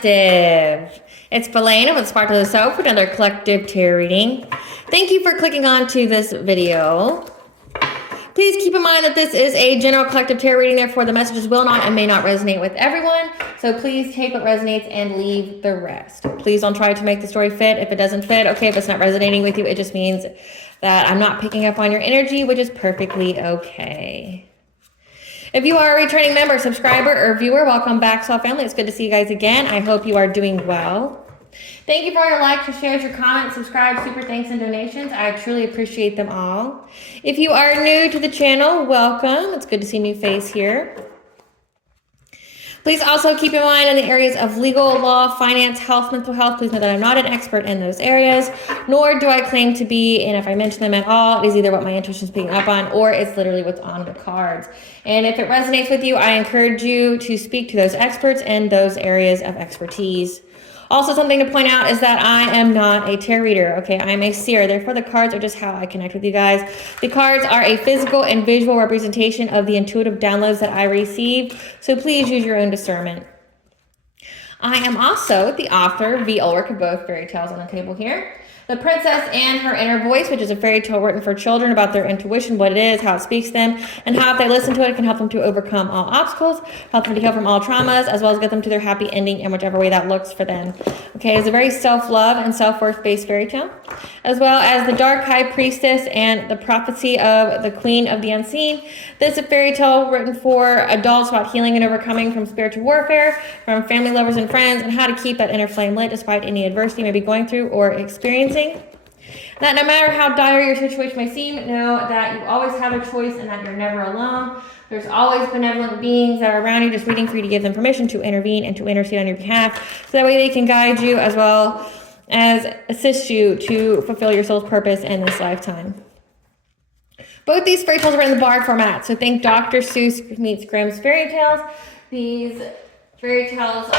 Collective. It's Belena with Sparkle of the Soap for another collective tarot reading. Thank you for clicking on to this video. Please keep in mind that this is a general collective tarot reading, therefore the messages will not and may not resonate with everyone. So please take what resonates and leave the rest. Please don't try to make the story fit. If it doesn't fit, okay, if it's not resonating with you, it just means that I'm not picking up on your energy, which is perfectly okay. If you are a returning member, subscriber, or viewer, welcome back, Soul Family. It's good to see you guys again. I hope you are doing well. Thank you for all your likes, your shares, your comments, subscribe, super thanks, and donations. I truly appreciate them all. If you are new to the channel, welcome. It's good to see a new face here. Please also keep in mind in the areas of legal, law, finance, health, mental health, please know that I'm not an expert in those areas, nor do I claim to be, and if I mention them at all, it is either what my intuition is picking up on or it's literally what's on the cards. And if it resonates with you, I encourage you to speak to those experts in those areas of expertise. Also, something to point out is that I am not a tarot reader, okay? I am a seer. Therefore, the cards are just how I connect with you guys. The cards are a physical and visual representation of the intuitive downloads that I received, so please use your own discernment. I am also the author of the work of both fairy tales on the table here. The Princess and Her Inner Voice, which is a fairy tale written for children about their intuition, what it is, how it speaks to them, and how if they listen to it, it can help them to overcome all obstacles, help them to heal from all traumas, as well as get them to their happy ending in whichever way that looks for them. Okay, it's a very self-love and self-worth-based fairy tale, as well as The Dark High Priestess and The Prophecy of the Queen of the Unseen. This is a fairy tale written for adults about healing and overcoming from spiritual warfare, from family, lovers, and friends, and how to keep that inner flame lit despite any adversity you may be going through or experiencing. That no matter how dire your situation may seem, know that you always have a choice and that you're never alone. There's always benevolent beings that are around you just waiting for you to give them permission to intervene and to intercede on your behalf, so that way they can guide you as well as assist you to fulfill your soul's purpose in this lifetime. Both these fairy tales are in the Bard format, so think Dr. Seuss meets Grimm's fairy tales. These fairy tales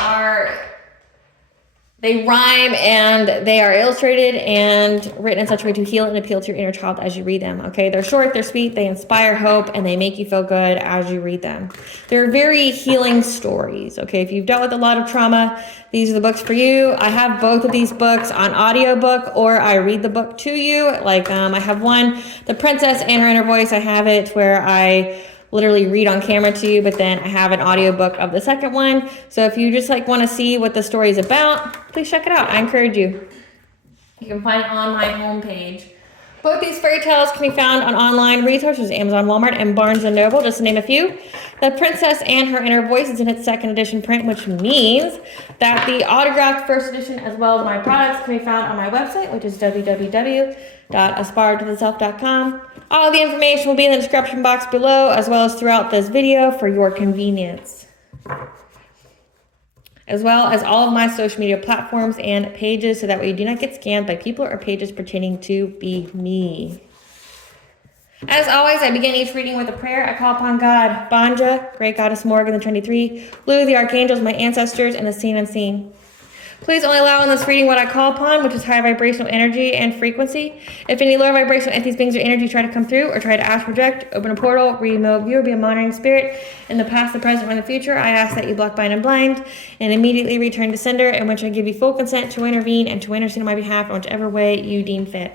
they rhyme and they are illustrated and written in such a way to heal and appeal to your inner child as you read them, okay? They're short, they're sweet, they inspire hope, and they make you feel good as you read them. They're very healing stories, okay? If you've dealt with a lot of trauma, these are the books for you. I have both of these books on audiobook, or I read the book to you. Like I have one, The Princess and Her Inner Voice. I have it where I literally read on camera to you, but then I have an audiobook of the second one. So if you just want to see what the story is about, please check it out. I encourage you. You can find it on my homepage. Both these fairy tales can be found on online resources, Amazon, Walmart, and Barnes & Noble, just to name a few. The Princess and Her Inner Voice is in its second edition print, which means that the autographed first edition as well as my products can be found on my website, which is www.aspiraltotheself.com. All the information will be in the description box below, as well as throughout this video for your convenience. As well as all of my social media platforms and pages, so that way you do not get scammed by people or pages pretending to be me. As always, I begin each reading with a prayer. I call upon God, Banja, Great Goddess Morgan, the Trinity Three, Lulu, the Archangels, my ancestors, and the seen and unseen. Please only allow in this reading what I call upon, which is high vibrational energy and frequency. If any lower vibrational entities, beings, or energy try to come through or try to ask, project, open a portal, remote view, or be a monitoring spirit in the past, the present, or in the future, I ask that you block, bind, and blind, and immediately return to sender, in which I give you full consent to intervene and to intercede on my behalf in whichever way you deem fit.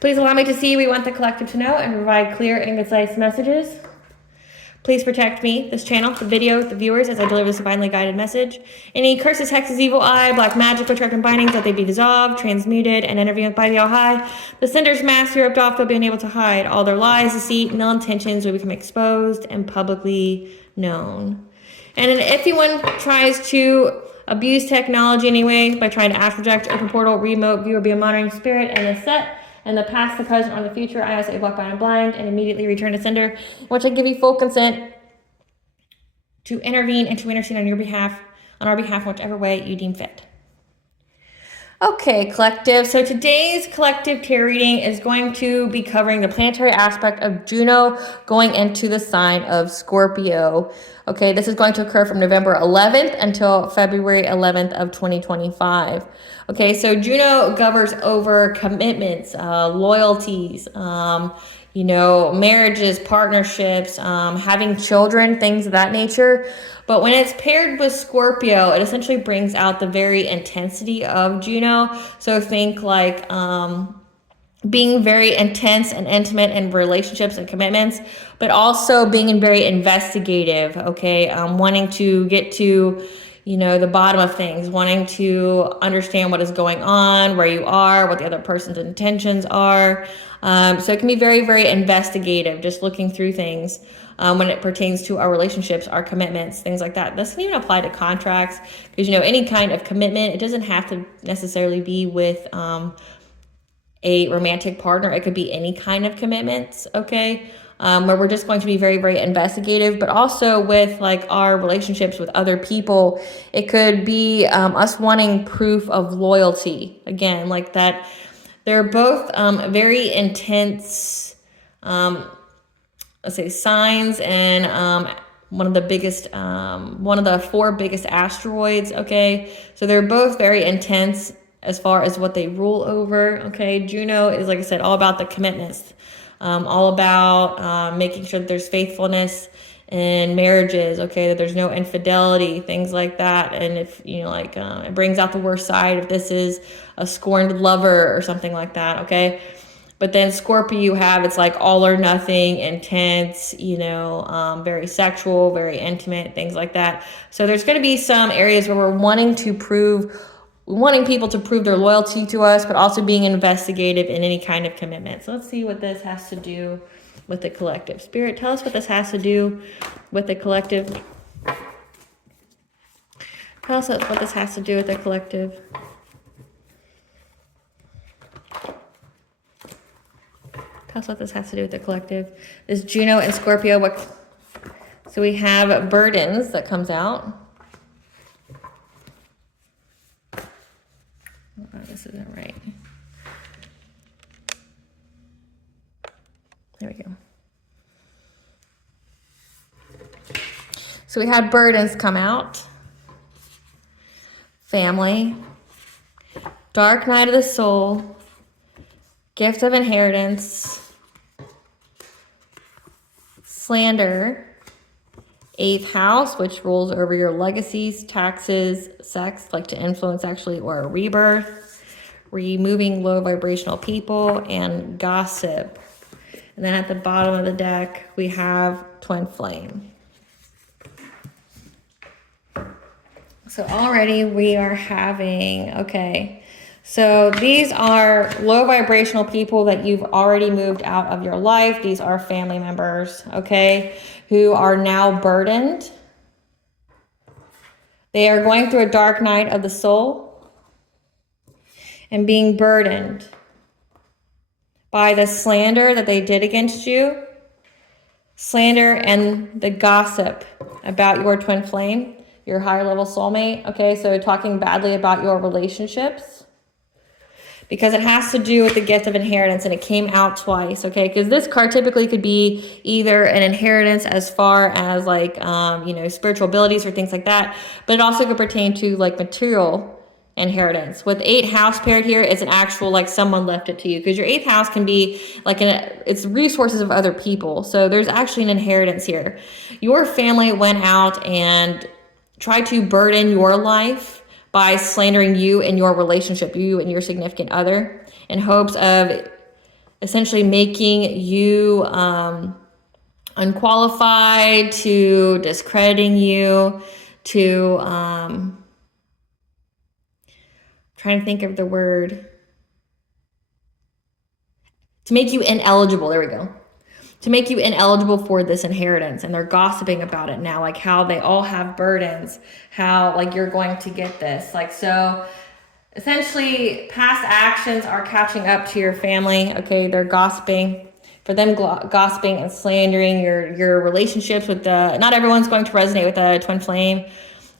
Please allow me to see we want the collective to know and provide clear and concise messages. Please protect me, this channel, the video, the viewers, as I deliver this divinely guided message. Any curses, hexes, evil eye, black magic, witchcraft, and bindings, let they be dissolved, transmuted, and intervened by the All-High. The sender's mask ripped off, they'll be unable to hide. All their lies, deceit, and ill intentions will become exposed and publicly known. And if anyone tries to abuse technology anyway by trying to ask, project, open portal, remote view, or be a monitoring spirit, and is set in the past, the present, or the future, I ask that you block, bind, and blind, and immediately return to sender, which I give you full consent to intervene and to intercede on your behalf, on our behalf, in whichever way you deem fit. Okay, collective. So today's collective tarot reading is going to be covering the planetary aspect of Juno going into the sign of Scorpio. Okay, this is going to occur from November 11th until February 11th of 2025. Okay, so Juno governs over commitments, loyalties, marriages, partnerships, having children, things of that nature. But when it's paired with Scorpio, it essentially brings out the very intensity of Juno. So think like being very intense and intimate in relationships and commitments, but also being very investigative, okay? Wanting to get to, the bottom of things, wanting to understand what is going on, where you are, what the other person's intentions are. So it can be very, very investigative, just looking through things when it pertains to our relationships, our commitments, things like that. This can even apply to contracts because, any kind of commitment, it doesn't have to necessarily be with a romantic partner. It could be any kind of commitments, okay? Where we're just going to be very, very investigative, but also with like our relationships with other people, it could be us wanting proof of loyalty. Again, like that, they're both very intense, let's say signs, and one of the 4 biggest asteroids, okay? So they're both very intense as far as what they rule over, okay? Juno is, like I said, all about the commitments, all about making sure that there's faithfulness in marriages, okay, that there's no infidelity, things like that. And if, it brings out the worst side if this is a scorned lover or something like that, okay? But then Scorpio it's like all or nothing, intense, very sexual, very intimate, things like that. So there's going to be some areas where we're wanting people to prove their loyalty to us, but also being investigative in any kind of commitment. So let's see what this has to do with the collective. Spirit, tell us what this has to do with the collective. Tell us what this has to do with the collective. Tell us what this has to do with the collective. This Juno and Scorpio. So we have burdens that comes out. Oh, this isn't right. There we go. So we had burdens come out. Family. Dark night of the soul. Gift of inheritance. Slander. 8th house, which rules over your legacies, taxes, sex, like to influence actually, or a rebirth, removing low vibrational people, and gossip. And then at the bottom of the deck, we have twin flame. So already we are having, okay, so these are low vibrational people that you've already moved out of your life. These are family members, okay, who are now burdened. They are going through a dark night of the soul and being burdened by the slander that they did against you, slander and the gossip about your twin flame, your higher level soulmate, okay, so talking badly about your relationships. Because it has to do with the gift of inheritance, and it came out twice, okay? Because this card typically could be either an inheritance as far as like, spiritual abilities or things like that, but it also could pertain to like material inheritance. With 8th house paired here, it's an actual like someone left it to you, because your 8th house can be like it's resources of other people. So there's actually an inheritance here. Your family went out and tried to burden your life by slandering you and your relationship, you and your significant other, in hopes of essentially making you unqualified, to discrediting you, to trying to think of the word, to make you ineligible. There we go. To make you ineligible for this inheritance. And they're gossiping about it now, like how they all have burdens, how like you're going to get this. Like, so essentially past actions are catching up to your family. Okay, they're gossiping. For them, gossiping and slandering your relationships with not everyone's going to resonate with a twin flame,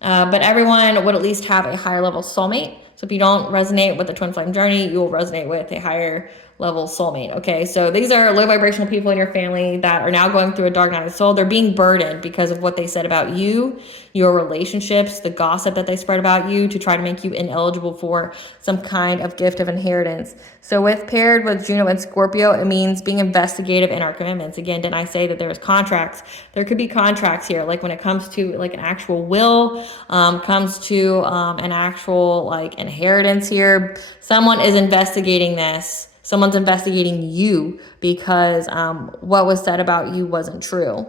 but everyone would at least have a higher level soulmate So if you don't resonate with the twin flame journey, you will resonate with a higher level soulmate. Okay, so these are low vibrational people in your family that are now going through a dark night of the soul. They're being burdened because of what they said about you, your relationships, the gossip that they spread about you to try to make you ineligible for some kind of gift of inheritance. So with paired with Juno and Scorpio, it means being investigative in our commitments. Again, didn't I say that there's contracts? There could be contracts here, like when it comes to like an actual will, comes to an actual like inheritance here. Someone is investigating this. Someone's investigating you because what was said about you wasn't true.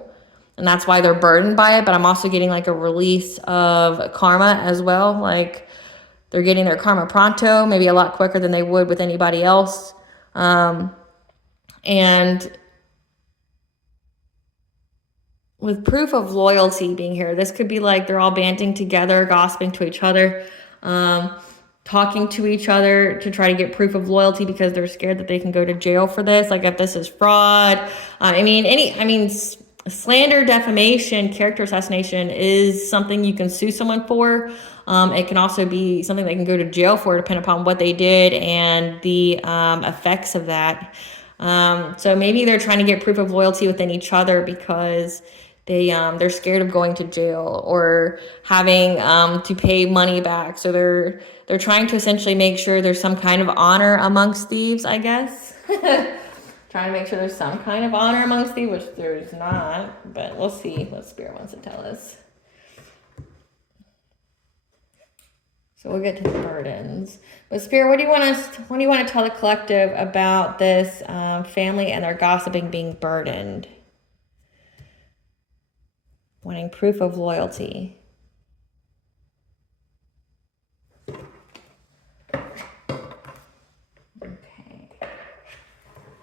And that's why they're burdened by it. But I'm also getting like a release of karma as well. Like they're getting their karma pronto, maybe a lot quicker than they would with anybody else. And with proof of loyalty being here, this could be like they're all banding together, gossiping to each other, talking to each other to try to get proof of loyalty because they're scared that they can go to jail for this. Like if this is fraud, slander, defamation, character assassination is something you can sue someone for. It can also be something they can go to jail for, depending upon what they did and the effects of that. So maybe they're trying to get proof of loyalty within each other because they're scared of going to jail or having to pay money back. So they're trying to essentially make sure there's some kind of honor amongst thieves, I guess. Trying to make sure there's some kind of honor amongst thieves, which there's not, but we'll see what Spirit wants to tell us. So we'll get to the burdens. But Spirit, what do you want to tell the collective about this family and their gossiping being burdened? Wanting proof of loyalty. Okay.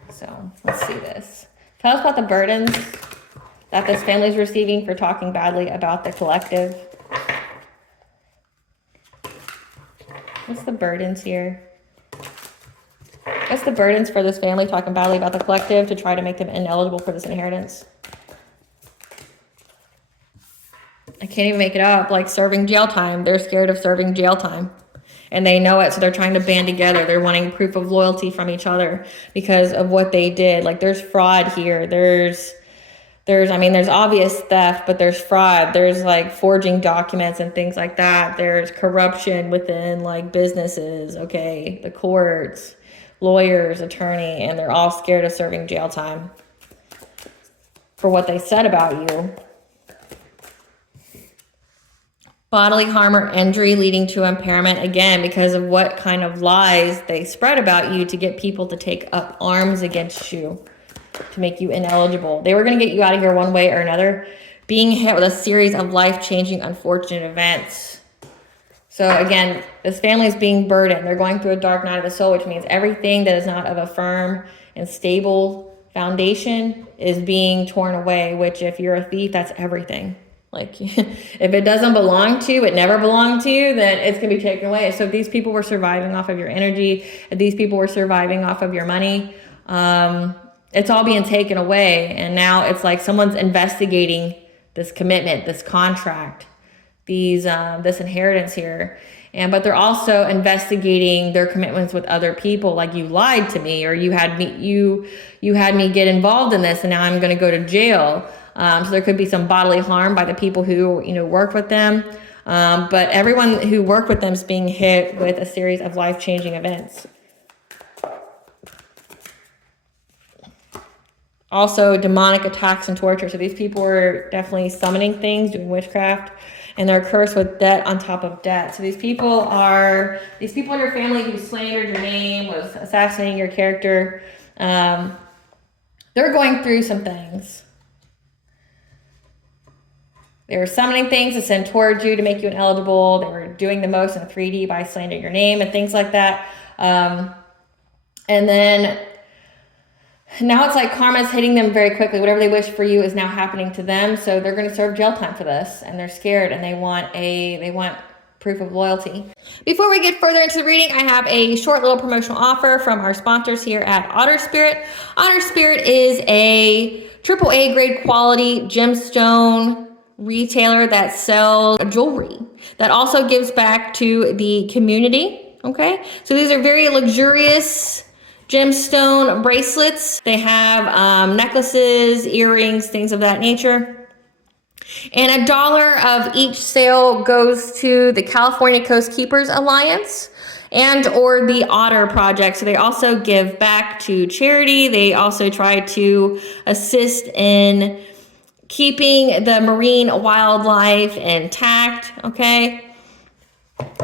So let's see this. Tell us about the burdens that this family is receiving for talking badly about the collective. What's the burdens here? What's the burdens for this family talking badly about the collective to try to make them ineligible for this inheritance? I can't even make it up. Like serving jail time. They're scared of serving jail time. And they know it, so they're trying to band together. They're wanting proof of loyalty from each other because of what they did. Like there's fraud here. There's obvious theft, but there's fraud. There's like forging documents and things like that. There's corruption within like businesses, okay, the courts, lawyers, attorney, and they're all scared of serving jail time for what they said about you. Bodily harm or injury leading to impairment, again, because of what kind of lies they spread about you to get people to take up arms against you, to make you ineligible. They were going to get you out of here one way or another, being hit with a series of life-changing, unfortunate events. So again, this family is being burdened. They're going through a dark night of the soul, which means everything that is not of a firm and stable foundation is being torn away, which if you're a thief, that's everything. Like if it doesn't belong to you, it never belonged to you, then it's going to be taken away. So if these people were surviving off of your energy, if these people were surviving off of your money, it's all being taken away. And now it's like someone's investigating this commitment, this contract, this inheritance here. But they're also investigating their commitments with other people. Like you lied to me, or you had me get involved in this, and now I'm going to go to jail. So there could be some bodily harm by the people who, work with them. But everyone who worked with them is being hit with a series of life-changing events. Also, demonic attacks and torture. So these people were definitely summoning things, doing witchcraft, and they're cursed with debt on top of debt. So these people in your family who slandered your name, was assassinating your character. They're going through some things. They were summoning things to send towards you to make you ineligible. They were doing the most in 3D by slandering your name and things like that. And then now it's like karma's hitting them very quickly. Whatever they wish for you is now happening to them. So they're going to serve jail time for this, and they're scared, and they want proof of loyalty. Before we get further into the reading, I have a short little promotional offer from our sponsors here at Otter Spirit. Otter Spirit is a AAA grade quality gemstone retailer that sells jewelry that also gives back to the community. Okay, so these are very luxurious gemstone bracelets. They have necklaces, earrings, things of that nature. And $1 of each sale goes to the California Coast Keepers Alliance and or the Otter Project. So they also give back to charity. They also try to assist in keeping the marine wildlife intact, okay?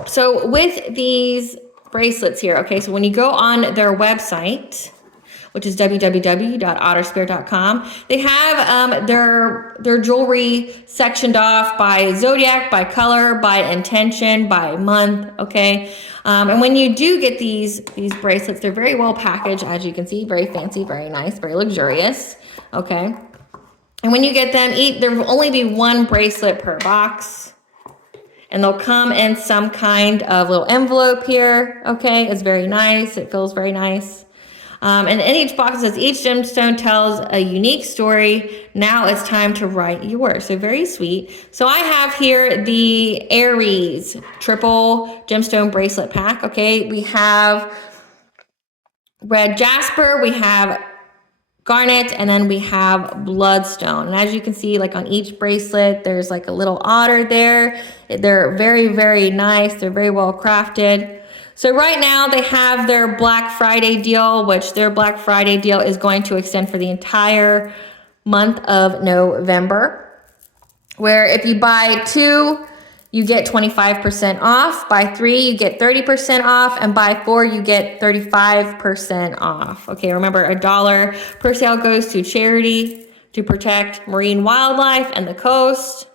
So with these bracelets here, okay, so when you go on their website, which is www.otterspirit.com, they have their jewelry sectioned off by zodiac, by color, by intention, by month, okay? And when you do get these bracelets, they're very well packaged, as you can see, very fancy, very nice, very luxurious, okay? And when you get them, there will only be one bracelet per box. And they'll come in some kind of little envelope here, okay? It's very nice. It feels very nice. And in each box, it says, each gemstone tells a unique story. Now it's time to write yours. So very sweet. So I have here the Aries triple gemstone bracelet pack, okay? We have red jasper, we have garnet, and then we have bloodstone. And as you can see, like on each bracelet, there's like a little otter there. They're very, very nice. They're very well crafted. So right now they have their Black Friday deal, which their Black Friday deal is going to extend for the entire month of November, where if you buy 2, you get 25% off. By 3, you get 30% off. And by 4, you get 35% off. Okay, remember, $1 per sale goes to charity to protect marine wildlife and the coast.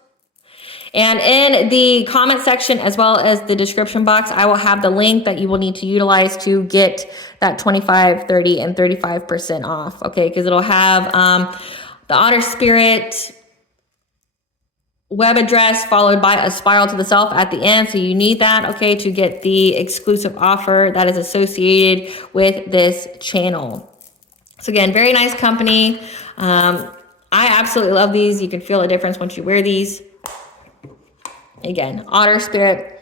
And in the comment section, as well as the description box, I will have the link that you will need to utilize to get that 25, 30, and 35% off. Okay, because it'll have the Otter Spirit web address followed by a spiral to the self at the end. So you need that, okay, to get the exclusive offer that is associated with this channel. So again, very nice company. I absolutely love these. You can feel a difference once you wear these. Again, Otter Spirit,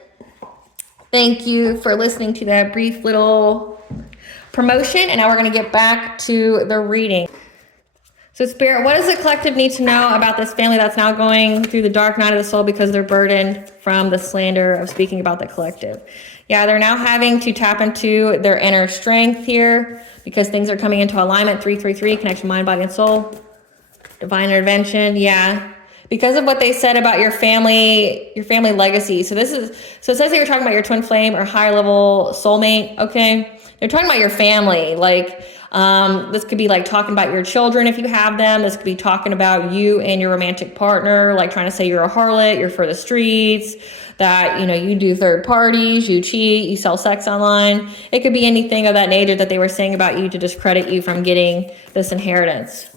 thank you for listening to that brief little promotion. And now we're going to get back to the reading. So Spirit, what does the collective need to know about this family that's now going through the dark night of the soul because they're burdened from the slander of speaking about the collective? Yeah, they're now having to tap into their inner strength here because things are coming into alignment. 333, connection, mind, body, and soul. Divine intervention, yeah. Because of what they said about your family legacy. So it says that you're talking about your twin flame or higher level soulmate, okay? They're talking about your family, like, this could be like talking about your children if you have them. This could be talking about you and your romantic partner, like trying to say you're a harlot, you're for the streets, that, you know, you do third parties, you cheat, you sell sex online. It could be anything of that nature that they were saying about you to discredit you from getting this inheritance.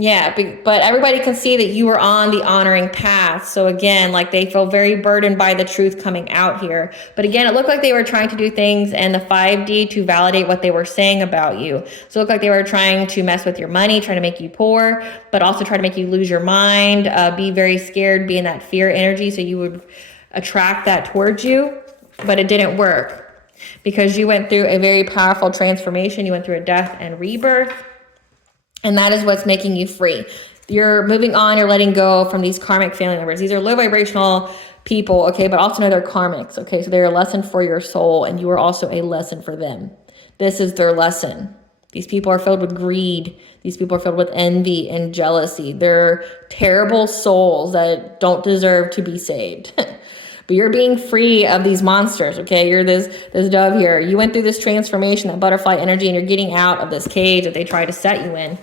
Yeah, but everybody can see that you were on the honoring path. So again, like they feel very burdened by the truth coming out here. But again, it looked like they were trying to do things in the 5D to validate what they were saying about you. So it looked like they were trying to mess with your money, trying to make you poor, but also try to make you lose your mind, be very scared, be in that fear energy so you would attract that towards you. But it didn't work because you went through a very powerful transformation. You went through a death and rebirth. And that is what's making you free. You're moving on, you're letting go from these karmic family members. These are low vibrational people, okay, but also know they're karmics, okay? So they're a lesson for your soul, and you are also a lesson for them. This is their lesson. These people are filled with greed. These people are filled with envy and jealousy. They're terrible souls that don't deserve to be saved. But you're being free of these monsters, okay? You're this dove here. You went through this transformation, that butterfly energy, and you're getting out of this cage that they tried to set you in.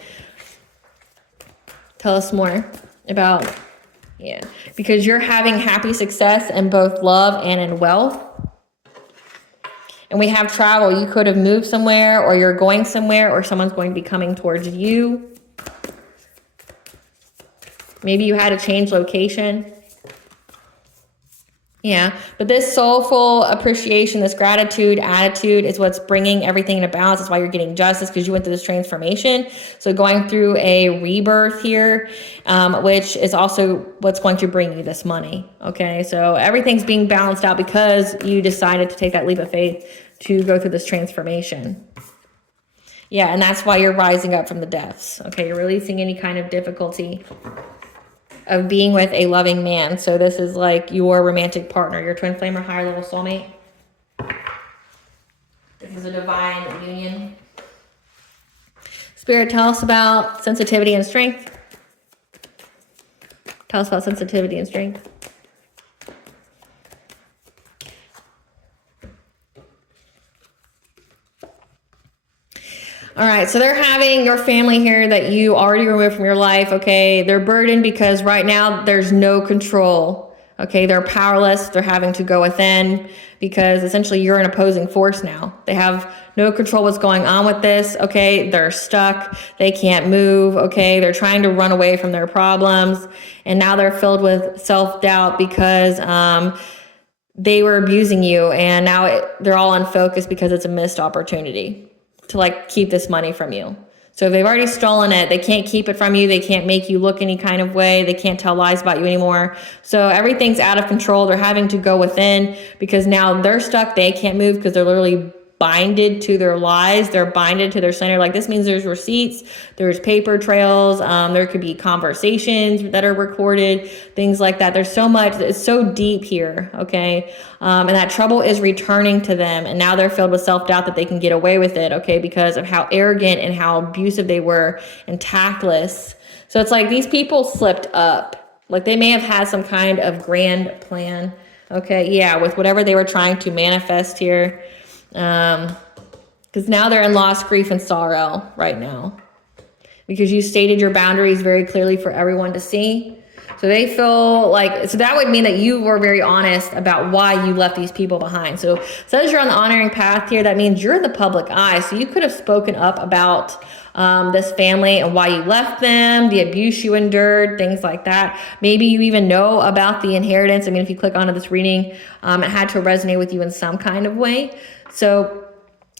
Tell us more about, yeah. Because you're having happy success in both love and in wealth. And we have travel. You could have moved somewhere, or you're going somewhere, or someone's going to be coming towards you. Maybe you had to change location. Yeah, but this soulful appreciation, this gratitude attitude is what's bringing everything into balance. That's why you're getting justice, because you went through this transformation. So going through a rebirth here, which is also what's going to bring you this money. Okay, so everything's being balanced out because you decided to take that leap of faith to go through this transformation. Yeah, and that's why you're rising up from the depths. Okay, you're releasing any kind of difficulty of being with a loving man. So this is like your romantic partner, your twin flame or higher level soulmate. This is a divine union. Spirit, tell us about sensitivity and strength. Tell us about sensitivity and strength. All right, so they're having your family here that you already removed from your life, okay? They're burdened because right now there's no control, okay? They're powerless. They're having to go within because essentially you're an opposing force now. They have no control what's going on with this, okay? They're stuck. They can't move, okay? They're trying to run away from their problems, and now they're filled with self-doubt because they were abusing you, and now they're all unfocused because it's a missed opportunity to like keep this money from you. So if they've already stolen it, they can't keep it from you. They can't make you look any kind of way. They can't tell lies about you anymore. So everything's out of control. They're having to go within because now they're stuck. They can't move because they're literally binded to their lies. They're binded to their slander. Like this means there's receipts, there's paper trails, there could be conversations that are recorded, things like that. There's so much, it's so deep here, okay? And that trouble is returning to them, and now they're filled with self-doubt that they can get away with it, okay, because of how arrogant and how abusive they were and tactless. So it's like these people slipped up. Like they may have had some kind of grand plan, okay, yeah, with whatever they were trying to manifest here. Because now they're in loss, grief, and sorrow right now. Because you stated your boundaries very clearly for everyone to see. So they feel like, so that would mean that you were very honest about why you left these people behind. So as you're on the honoring path here, that means you're in the public eye. So you could have spoken up about this family and why you left them, the abuse you endured, things like that. Maybe you even know about the inheritance. I mean, if you click onto this reading, it had to resonate with you in some kind of way. So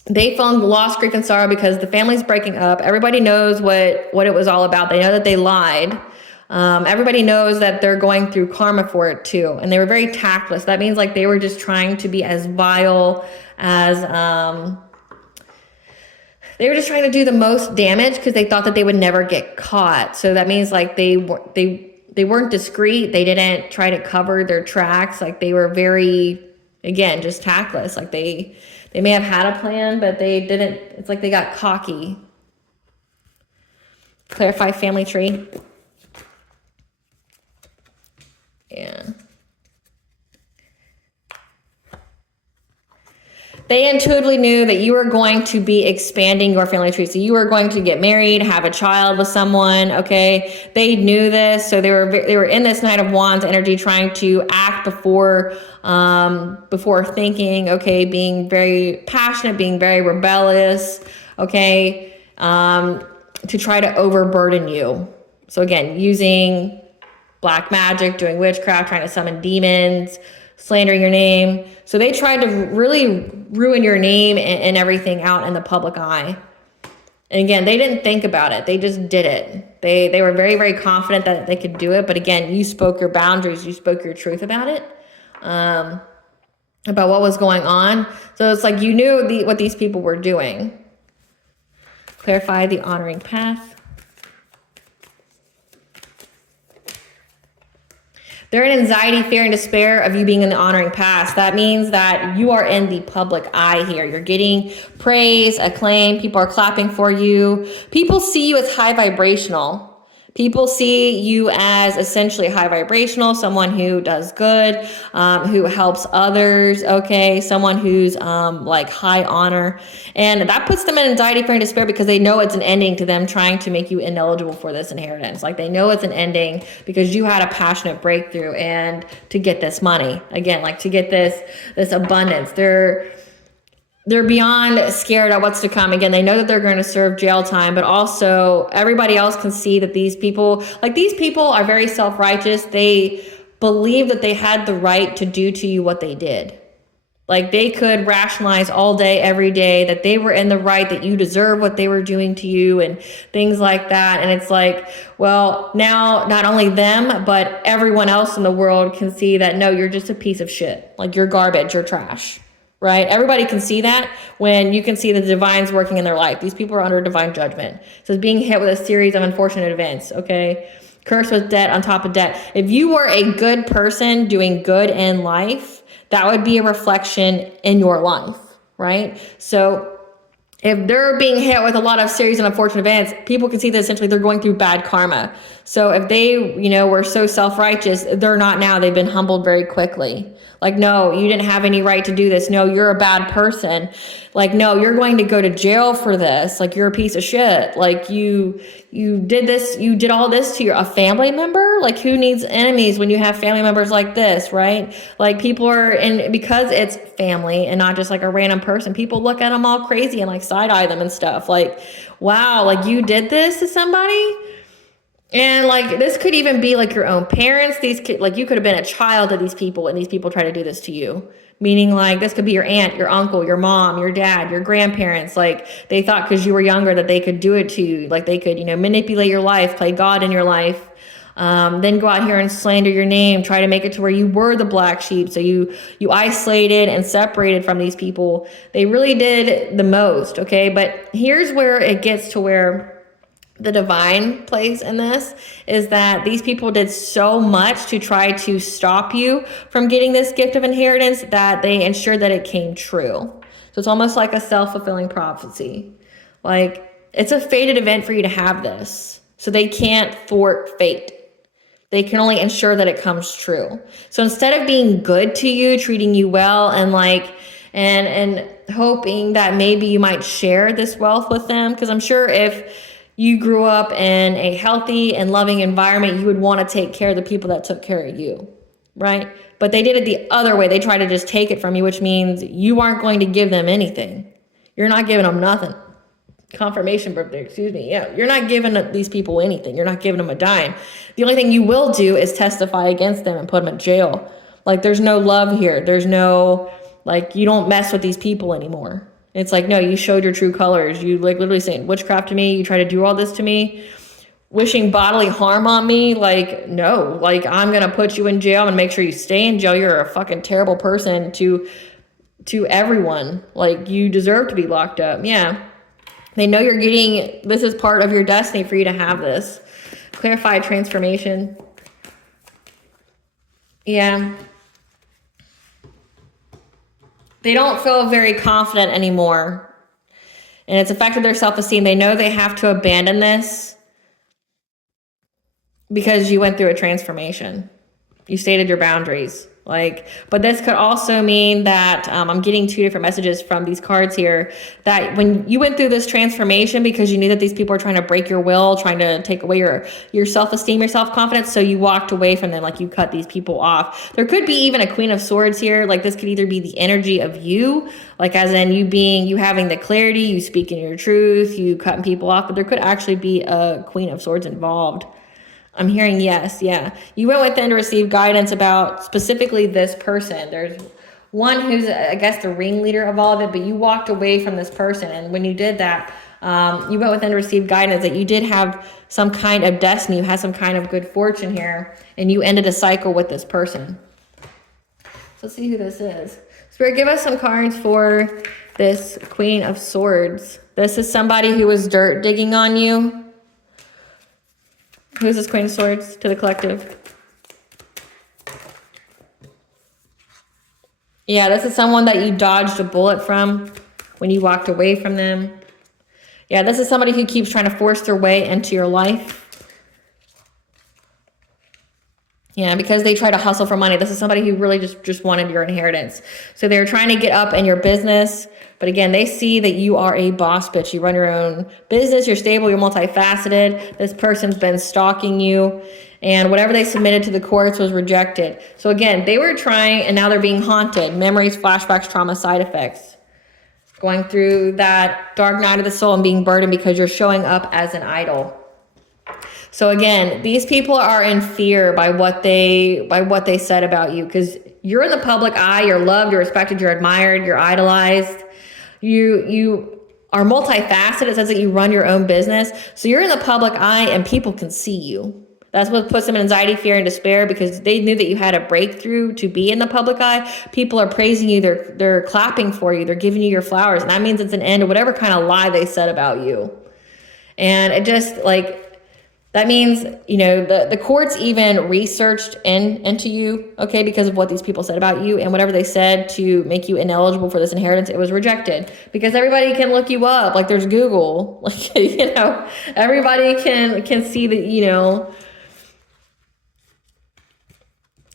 they found loss, grief, and sorrow because the family's breaking up. Everybody knows what it was all about. They know that they lied. Everybody knows that they're going through karma for it too. And they were very tactless. That means like they were just trying to be as vile as, they were just trying to do the most damage because they thought that they would never get caught. So that means like they weren't discreet. They didn't try to cover their tracks. Like they were very, again, just tactless. Like they may have had a plan, but they didn't. It's like they got cocky. Clarify family tree. Yeah. They intuitively knew that you were going to be expanding your family tree. So you were going to get married, have a child with someone, okay? They knew this. So they were in this Knight of Wands energy trying to act before thinking, okay? Being very passionate, being very rebellious, okay? To try to overburden you. So again, using black magic, doing witchcraft, trying to summon demons, slandering your name. So they tried to really ruin your name and everything out in the public eye. And again, they didn't think about it. They just did it. They were very, very confident that they could do it. But again, you spoke your boundaries. You spoke your truth about it, about what was going on. So it's like you knew what these people were doing. Clarify the honoring path. They're in anxiety, fear, and despair of you being in the honoring past. That means that you are in the public eye here. You're getting praise, acclaim. People are clapping for you. People see you as high vibrational. People see you as essentially high vibrational, someone who does good, who helps others, okay? Someone who's like high honor. And that puts them in anxiety, fear, and despair because they know it's an ending to them trying to make you ineligible for this inheritance. Like they know it's an ending because you had a passionate breakthrough and to get this money. Again, like to get this abundance. They're beyond scared at what's to come. Again, they know that they're going to serve jail time, but also everybody else can see that these people are very self-righteous. They believe that they had the right to do to you what they did. Like they could rationalize all day, every day that they were in the right, that you deserve what they were doing to you and things like that. And it's like, well, now not only them, but everyone else in the world can see that, no, you're just a piece of shit. Like you're garbage, you're trash, right? Everybody can see that when you can see the divine's working in their life. These people are under divine judgment. So it's being hit with a series of unfortunate events, okay? Cursed with debt on top of debt. If you were a good person doing good in life, that would be a reflection in your life, right? So if they're being hit with a lot of serious and unfortunate events, people can see that essentially they're going through bad karma. So if they, were so self-righteous, they're not now. They've been humbled very quickly. Like, no, you didn't have any right to do this. No, you're a bad person. Like, no, you're going to go to jail for this. Like, you're a piece of shit. Like, you did this, you did all this to a family member? Like, who needs enemies when you have family members like this, right? Like, people are, and because it's family and not just like a random person, people look at them all crazy and like side-eye them and stuff. Like, wow, like you did this to somebody? And like, this could even be like your own parents. These kids, like you could have been a child of these people and these people try to do this to you. Meaning like this could be your aunt, your uncle, your mom, your dad, your grandparents. Like they thought because you were younger that they could do it to you. Like they could, manipulate your life, play God in your life. Then go out here and slander your name, try to make it to where you were the black sheep. So you isolated and separated from these people. They really did the most. Okay. But here's where it gets to where the divine plays in this is that these people did so much to try to stop you from getting this gift of inheritance that they ensured that it came true. So it's almost like a self-fulfilling prophecy. Like it's a fated event for you to have this. So they can't thwart fate. They can only ensure that it comes true. So instead of being good to you, treating you well and and hoping that maybe you might share this wealth with them, because I'm sure if you grew up in a healthy and loving environment, you would want to take care of the people that took care of you, right? But they did it the other way. They tried to just take it from you, which means you aren't going to give them anything. You're not giving them nothing. Confirmation birthday, excuse me. Yeah, you're not giving these people anything. You're not giving them a dime. The only thing you will do is testify against them and put them in jail. Like there's no love here. There's no, like, you don't mess with these people anymore. It's like, no, you showed your true colors. You like literally saying witchcraft to me. You try to do all this to me, wishing bodily harm on me. Like, no, like I'm going to put you in jail and make sure you stay in jail. You're a fucking terrible person to everyone. Like you deserve to be locked up. Yeah. They know you're getting, this is part of your destiny for you to have this. Clarified transformation. Yeah. They don't feel very confident anymore. And it's affected their self-esteem. They know they have to abandon this because you went through a transformation. You stated your boundaries. But this could also mean that I'm getting two different messages from these cards here, that when you went through this transformation because you knew that these people are trying to break your will, trying to take away your self-esteem, your self-confidence, so you walked away from them, like you cut these people off. There could be even a Queen of Swords here. Like this could either be the energy of you, like as in you having the clarity, you speaking your truth, you cutting people off, but there could actually be a Queen of Swords involved. I'm hearing yes, yeah. You went within to receive guidance about specifically this person. There's one who's, I guess, the ringleader of all of it, but you walked away from this person. And when you did that, you went within to receive guidance that you did have some kind of destiny. You had some kind of good fortune here, and you ended a cycle with this person. So let's see who this is. Spirit, give us some cards for this Queen of Swords. This is somebody who was dirt digging on you. Who's this Queen of Swords to the collective? Yeah, this is someone that you dodged a bullet from when you walked away from them. Yeah, this is somebody who keeps trying to force their way into your life. Yeah, because they try to hustle for money. This is somebody who really just wanted your inheritance. So they're trying to get up in your business. But again, they see that you are a boss bitch. You run your own business. You're stable. You're multifaceted. This person's been stalking you. And whatever they submitted to the courts was rejected. So again, they were trying, and now they're being haunted. Memories, flashbacks, trauma, side effects. Going through that dark night of the soul and being burdened because you're showing up as an idol. So again, these people are in fear by what they said about you, because you're in the public eye, you're loved, you're respected, you're admired, you're idolized. You are multifaceted. It says that you run your own business. So you're in the public eye and people can see you. That's what puts them in anxiety, fear, and despair, because they knew that you had a breakthrough to be in the public eye. People are praising you. They're clapping for you. They're giving you your flowers. And that means it's an end to whatever kind of lie they said about you. And it just that means, the courts even researched into you, okay, because of what these people said about you, and whatever they said to make you ineligible for this inheritance, it was rejected, because everybody can look you up. Like, there's Google, everybody can see that,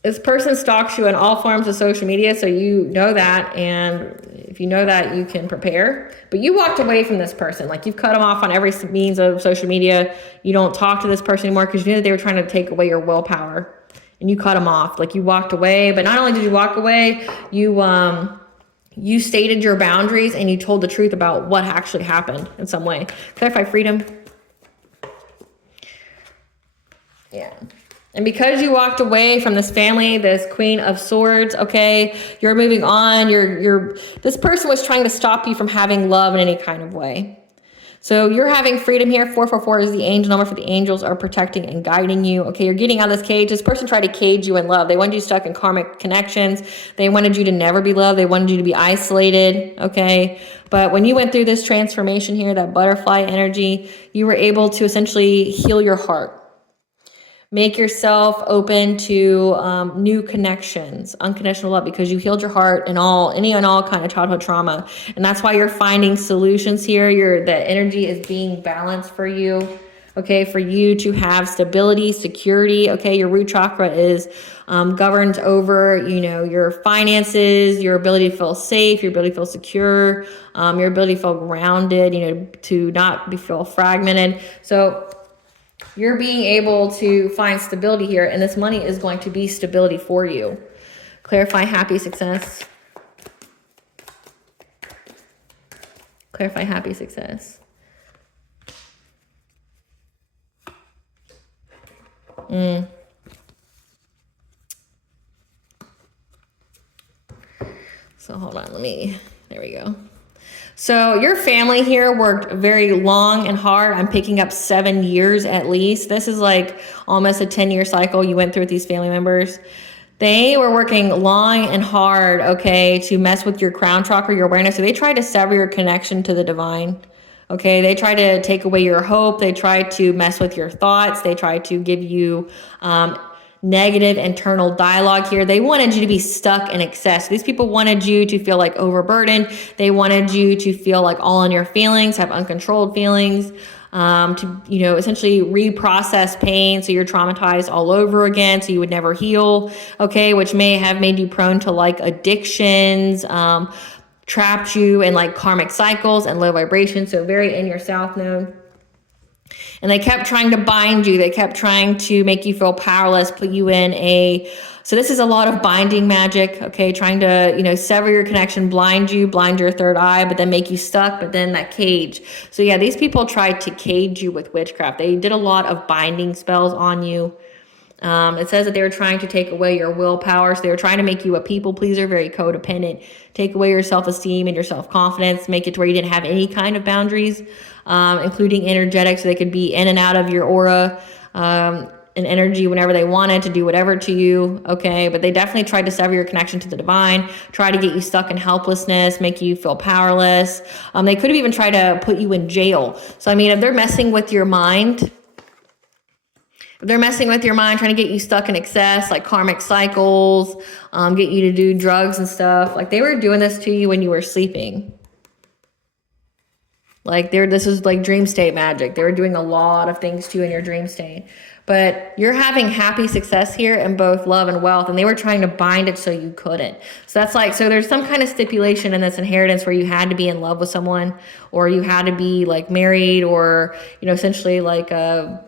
this person stalks you in all forms of social media, so you know that, and if you know that, you can prepare. But you walked away from this person. Like, you've cut them off on every means of social media. You don't talk to this person anymore because you knew that they were trying to take away your willpower, and you cut them off. Like, you walked away, but not only did you walk away, you stated your boundaries, and you told the truth about what actually happened in some way. Clarify freedom. Yeah. And because you walked away from this family, this Queen of Swords, okay, you're moving on. This person was trying to stop you from having love in any kind of way. So you're having freedom here. 444 is the angel number for the angels are protecting and guiding you. Okay, you're getting out of this cage. This person tried to cage you in love. They wanted you stuck in karmic connections. They wanted you to never be loved. They wanted you to be isolated, okay? But when you went through this transformation here, that butterfly energy, you were able to essentially heal your heart. Make yourself open to new connections, unconditional love, because you healed your heart and all kind of childhood trauma. And that's why you're finding solutions here. The energy is being balanced for you, okay, for you to have stability, security, okay? Your root chakra is governed over, your finances, your ability to feel safe, your ability to feel secure, your ability to feel grounded, to not feel fragmented. So you're being able to find stability here, and this money is going to be stability for you. Clarify happy success. Clarify happy success. So hold on, there we go. So your family here worked very long and hard. I'm picking up 7 years at least. This is like almost a 10-year cycle you went through with these family members. They were working long and hard, okay, to mess with your crown chakra, your awareness. So they tried to sever your connection to the divine. Okay, they tried to take away your hope. They tried to mess with your thoughts. They tried to give you negative internal dialogue here. They wanted you to be stuck in excess. These people wanted you to feel like overburdened. They wanted you to feel like all in your feelings, have uncontrolled feelings, to, essentially reprocess pain. So you're traumatized all over again. So you would never heal. Okay. Which may have made you prone to like addictions, trapped you in like karmic cycles and low vibration. So very in your south node. And they kept trying to bind you. They kept trying to make you feel powerless, put you in so this is a lot of binding magic, okay? Trying to, sever your connection, blind your third eye, but then make you stuck, but then that cage. So yeah, these people tried to cage you with witchcraft. They did a lot of binding spells on you. It says that they were trying to take away your willpower. So they were trying to make you a people pleaser, very codependent, take away your self-esteem and your self-confidence, make it to where you didn't have any kind of boundaries, including energetic, so they could be in and out of your aura and energy whenever they wanted to do whatever to you, okay? But they definitely tried to sever your connection to the divine, try to get you stuck in helplessness, make you feel powerless. They could have even tried to put you in jail. So, if they're messing with your mind, trying to get you stuck in excess, like karmic cycles, get you to do drugs and stuff. Like, they were doing this to you when you were sleeping. Like, this is like dream state magic. They were doing a lot of things to you in your dream state. But you're having happy success here in both love and wealth, and they were trying to bind it so you couldn't. So so there's some kind of stipulation in this inheritance where you had to be in love with someone, or you had to be like married, or, essentially like a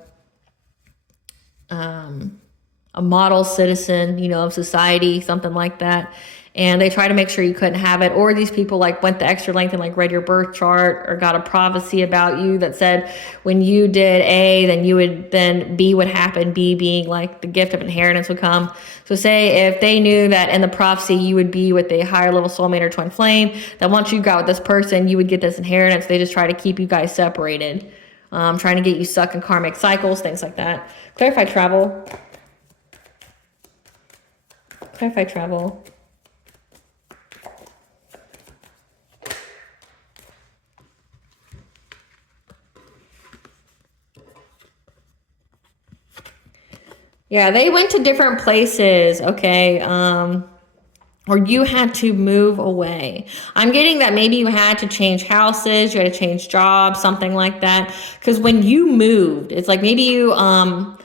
model citizen, of society, something like that. and they try to make sure you couldn't have it. Or these people like went the extra length and like read your birth chart or got a prophecy about you that said when you did A, then you would, then B would happen, B being like the gift of inheritance would come. So say if they knew that in the prophecy you would be with a higher level soulmate or twin flame, that once you got with this person, you would get this inheritance. They just try to keep you guys separated, trying to get you stuck in karmic cycles, things like that. Clarify travel. Clarify travel. Yeah, they went to different places, okay? Or you had to move away. I'm getting that maybe you had to change houses, you had to change jobs, something like that. Because when you moved, it's like maybe you, I'm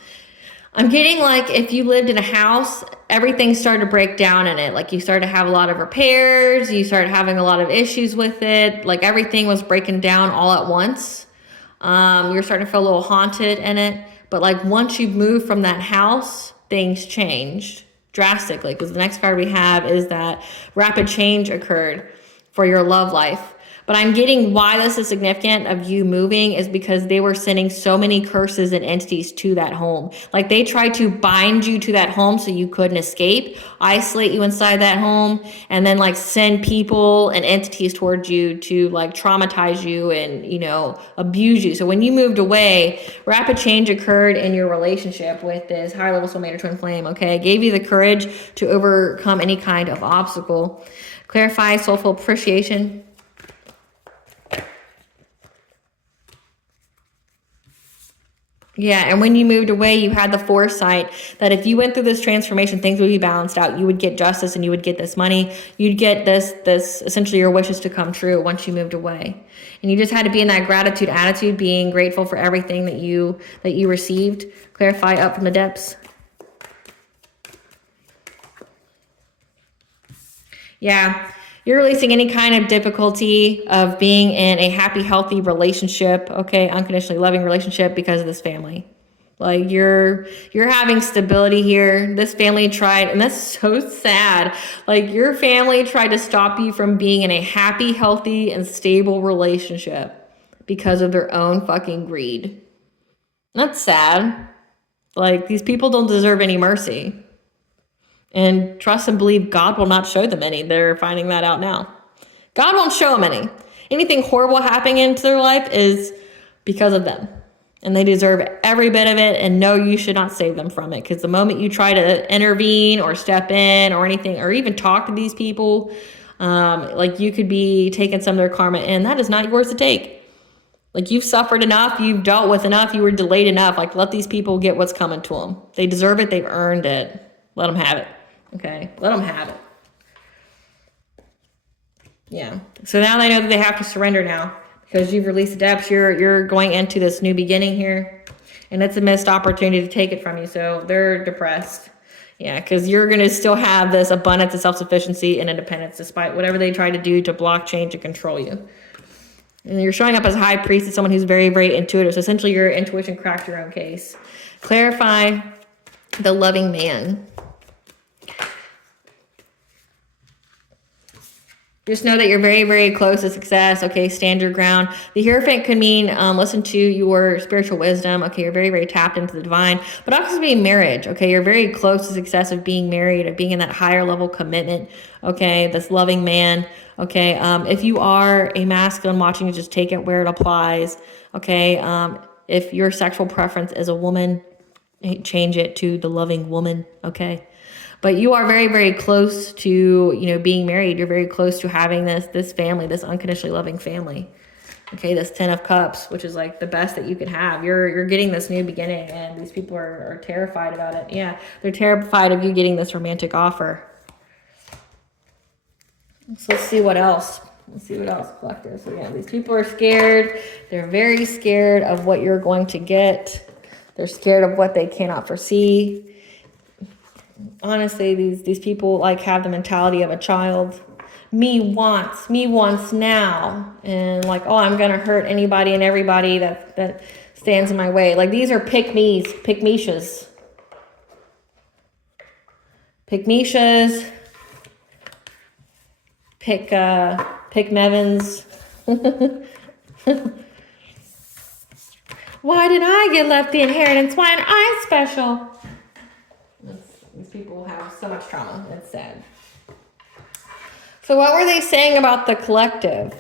getting like if you lived in a house, everything started to break down in it. Like you started to have a lot of repairs, you started having a lot of issues with it. Like everything was breaking down all at once. You're starting to feel a little haunted in it. But like once you move from that house, things changed drastically, because the next card we have is that rapid change occurred for your love life. But I'm getting why this is significant of you moving is because they were sending so many curses and entities to that home. Like they tried to bind you to that home so you couldn't escape, isolate you inside that home, and then like send people and entities towards you to like traumatize you and, you know, abuse you. So when you moved away, rapid change occurred in your relationship with this higher level soulmate or twin flame, okay? It gave you the courage to overcome any kind of obstacle. Clarify soulful appreciation. Yeah, and when you moved away, you had the foresight that if you went through this transformation, things would be balanced out. You would get justice and you would get this money. You'd get this essentially your wishes to come true once you moved away. And you just had to be in that gratitude attitude, being grateful for everything that you received. Clarify up from the depths. Yeah. You're releasing any kind of difficulty of being in a happy, healthy relationship, okay, unconditionally loving relationship because of this family. Like you're having stability here. This family tried, and that's so sad. Like your family tried to stop you from being in a happy, healthy, and stable relationship because of their own fucking greed. That's sad. Like these people don't deserve any mercy. And trust and believe God will not show them any. They're finding that out now. God won't show them any. Anything horrible happening into their life is because of them. And they deserve every bit of it. And no, you should not save them from it. Because the moment you try to intervene or step in or anything, or even talk to these people, like you could be taking some of their karma in. That is not yours to take. Like you've suffered enough. You've dealt with enough. You were delayed enough. Like let these people get what's coming to them. They deserve it. They've earned it. Let them have it. Okay, let them have it. Yeah. So now they know that they have to surrender now because you've released the depths. You're going into this new beginning here, and it's a missed opportunity to take it from you. So they're depressed. Yeah, because you're going to still have this abundance of self-sufficiency and independence despite whatever they try to do to block, change, and control you. And you're showing up as a high priest, as someone who's very, very intuitive. So essentially your intuition cracked your own case. Clarify the loving man. Just know that you're very, very close to success. Okay, stand your ground. The Hierophant could mean listen to your spiritual wisdom. Okay, you're very, very tapped into the divine. But also being marriage. Okay, you're very close to success of being married, of being in that higher level commitment. Okay, this loving man. Okay, if you are a masculine watching, just take it where it applies. Okay, if your sexual preference is a woman, change it to the loving woman. Okay. But you are very, very close to, you know, being married. You're very close to having this family, this unconditionally loving family. Okay, this 10 of Cups, which is like the best that you could have. You're getting this new beginning, and these people are terrified about it. Yeah, they're terrified of you getting this romantic offer. So let's see what else. Let's see what else, collective. So yeah, these people are scared. They're very scared of what you're going to get. They're scared of what they cannot foresee. Honestly, these people like have the mentality of a child. Me wants now. And like, oh, I'm going to hurt anybody and everybody that stands in my way. Like these are pick-meshas. Pick-meshas. pick Mevins. Why did I get left the inheritance? Why am I special? These people have so much trauma. It's sad. So what were they saying about the collective?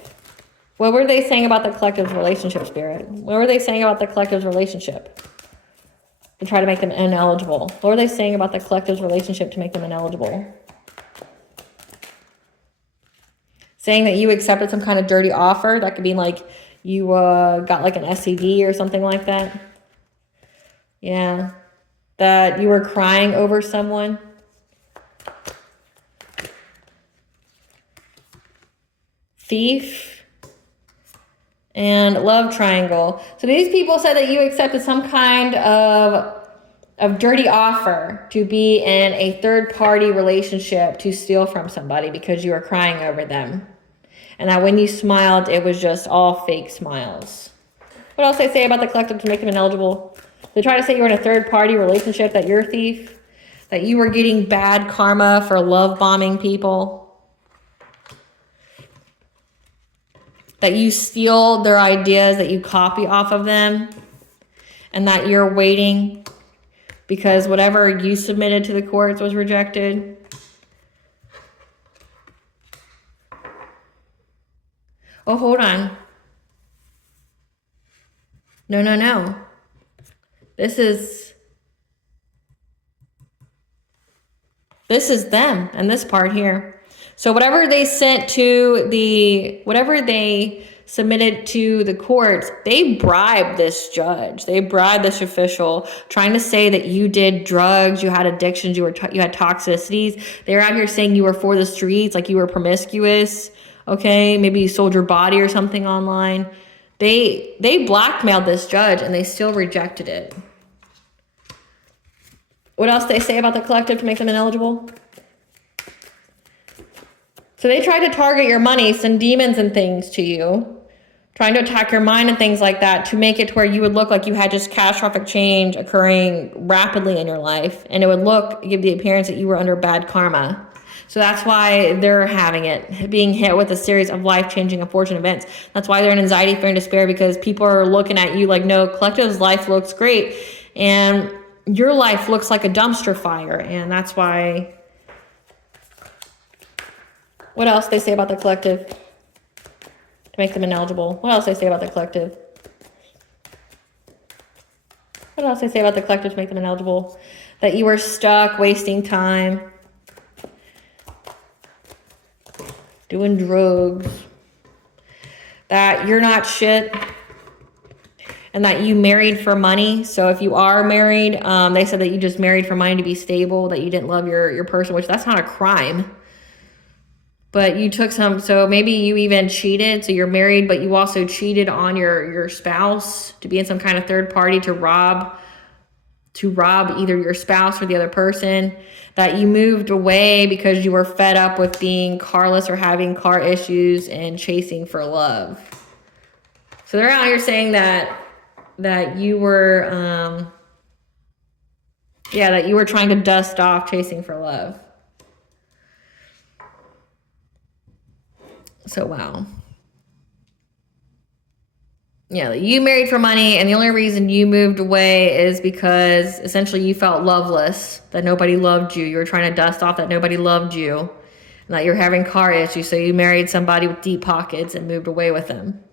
What were they saying about the collective's relationship, Spirit? What were they saying about the collective's relationship? To try to make them ineligible. What were they saying about the collective's relationship to make them ineligible? Saying that you accepted some kind of dirty offer. That could be like you got like an STD or something like that. Yeah. That you were crying over someone. Thief. And love triangle. So these people said that you accepted some kind of dirty offer to be in a third-party relationship to steal from somebody because you were crying over them. And that when you smiled, it was just all fake smiles. What else they say about the collective to make them ineligible? They try to say you're in a third-party relationship, that you're a thief, that you were getting bad karma for love bombing people, that you steal their ideas, that you copy off of them, and that you're waiting because whatever you submitted to the courts was rejected. Oh, hold on. No. This is them and this part here. So whatever they submitted to the courts, they bribed this judge. They bribed this official, trying to say that you did drugs, you had addictions, you had toxicities. They were out here saying you were for the streets, like you were promiscuous. Okay, maybe you sold your body or something online. They blackmailed this judge and they still rejected it. What else they say about the collective to make them ineligible? So they tried to target your money, send demons and things to you, trying to attack your mind and things like that to make it to where you would look like you had just catastrophic change occurring rapidly in your life. And it would give the appearance that you were under bad karma. So that's why they're having it, being hit with a series of life-changing, unfortunate events. That's why they're in anxiety, fear, and despair, because people are looking at you like, no, collective's life looks great. And your life looks like a dumpster fire. And that's why... What else they say about the collective to make them ineligible? What else they say about the collective? What else they say about the collective to make them ineligible? That you were stuck, wasting time, doing drugs, that you're not shit, and that you married for money. So if you are married, they said that you just married for money to be stable, that you didn't love your person, which that's not a crime. But you took some, so maybe you even cheated. So you're married, but you also cheated on your spouse to be in some kind of third party to rob either your spouse or the other person. That you moved away because you were fed up with being carless or having car issues and chasing for love. So they're out here saying that you were, that you were trying to dust off chasing for love. So, wow. Yeah, you married for money, and the only reason you moved away is because essentially you felt loveless, that nobody loved you. You were trying to dust off that nobody loved you, and that you're having car issues, so you married somebody with deep pockets and moved away with them.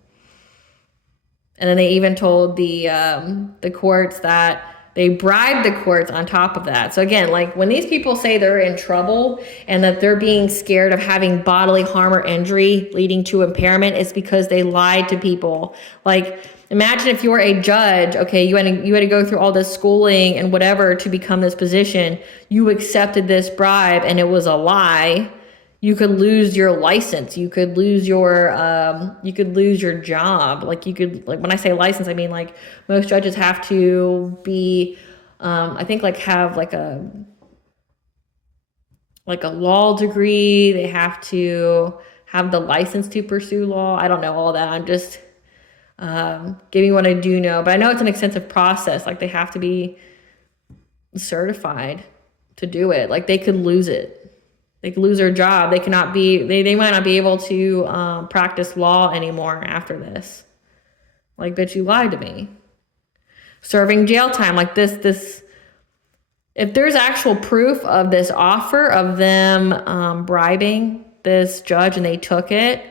And then they even told the courts that they bribed the courts on top of that. So again, like when these people say they're in trouble and that they're being scared of having bodily harm or injury leading to impairment, it's because they lied to people. Like imagine if you were a judge, okay, you had to go through all this schooling and whatever to become this position. You accepted this bribe and it was a lie. You could lose your license. You could lose your job. Like when I say license, I mean like most judges have to be, I think like have like a law degree. They have to have the license to pursue law. I don't know all that. I'm just giving what I do know, but I know it's an extensive process. Like they have to be certified to do it. Like they could lose it. They could lose their job. They cannot be, they might not be able to practice law anymore after this. Like, bitch, you lied to me. Serving jail time. Like this, if there's actual proof of this offer of them bribing this judge and they took it,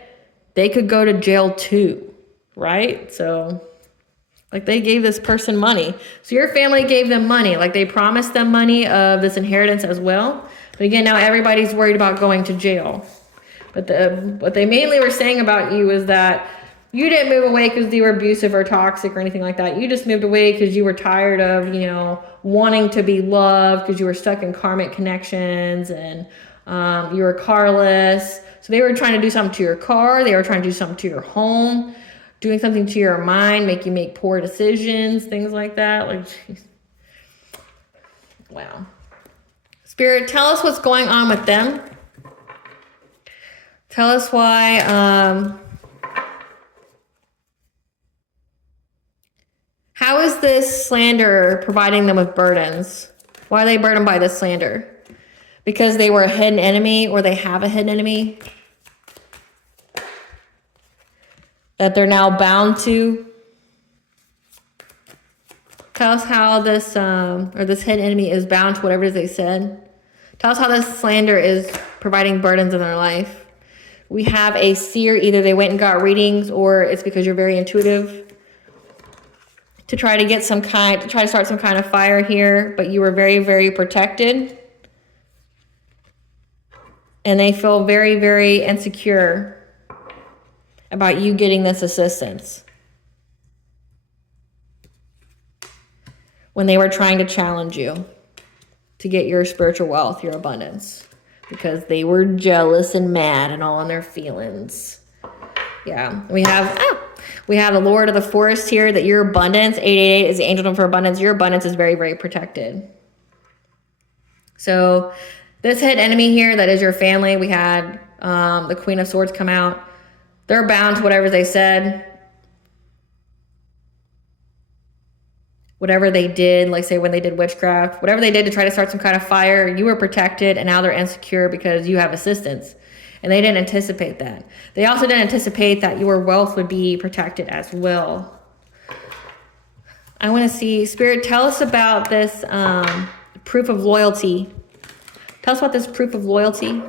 they could go to jail too, right? So, like, they gave this person money. So your family gave them money. Like, they promised them money of this inheritance as well. But again, now everybody's worried about going to jail. But what they mainly were saying about you is that you didn't move away because you were abusive or toxic or anything like that. You just moved away because you were tired of, wanting to be loved, because you were stuck in karmic connections, and you were carless. So they were trying to do something to your car. They were trying to do something to your home, doing something to your mind, make you make poor decisions, things like that. Like, geez. Wow. Spirit, tell us what's going on with them. Tell us why, how is this slander providing them with burdens? Why are they burdened by this slander? Because they were a hidden enemy, or they have a hidden enemy that they're now bound to? Tell us how this, or this hidden enemy is bound to whatever it is they said. Tell us how this slander is providing burdens in their life. We have a seer. Either they went and got readings, or it's because you're very intuitive, to try to start some kind of fire here, but you were very, very protected. And they feel very, very insecure about you getting this assistance when they were trying to challenge you to get your spiritual wealth, your abundance, because they were jealous and mad and all in their feelings. Yeah, we have the Lord of the Forest here, that your abundance, 888 is the angel number for abundance. Your abundance is very, very protected. So this hidden enemy here, that is your family. We had the Queen of Swords come out. They're bound to whatever they said. Whatever they did, like say when they did witchcraft, whatever they did to try to start some kind of fire, you were protected, and now they're insecure because you have assistance. And they didn't anticipate that. They also didn't anticipate that your wealth would be protected as well. I want to see, Spirit, tell us about this proof of loyalty. Tell us about this proof of loyalty.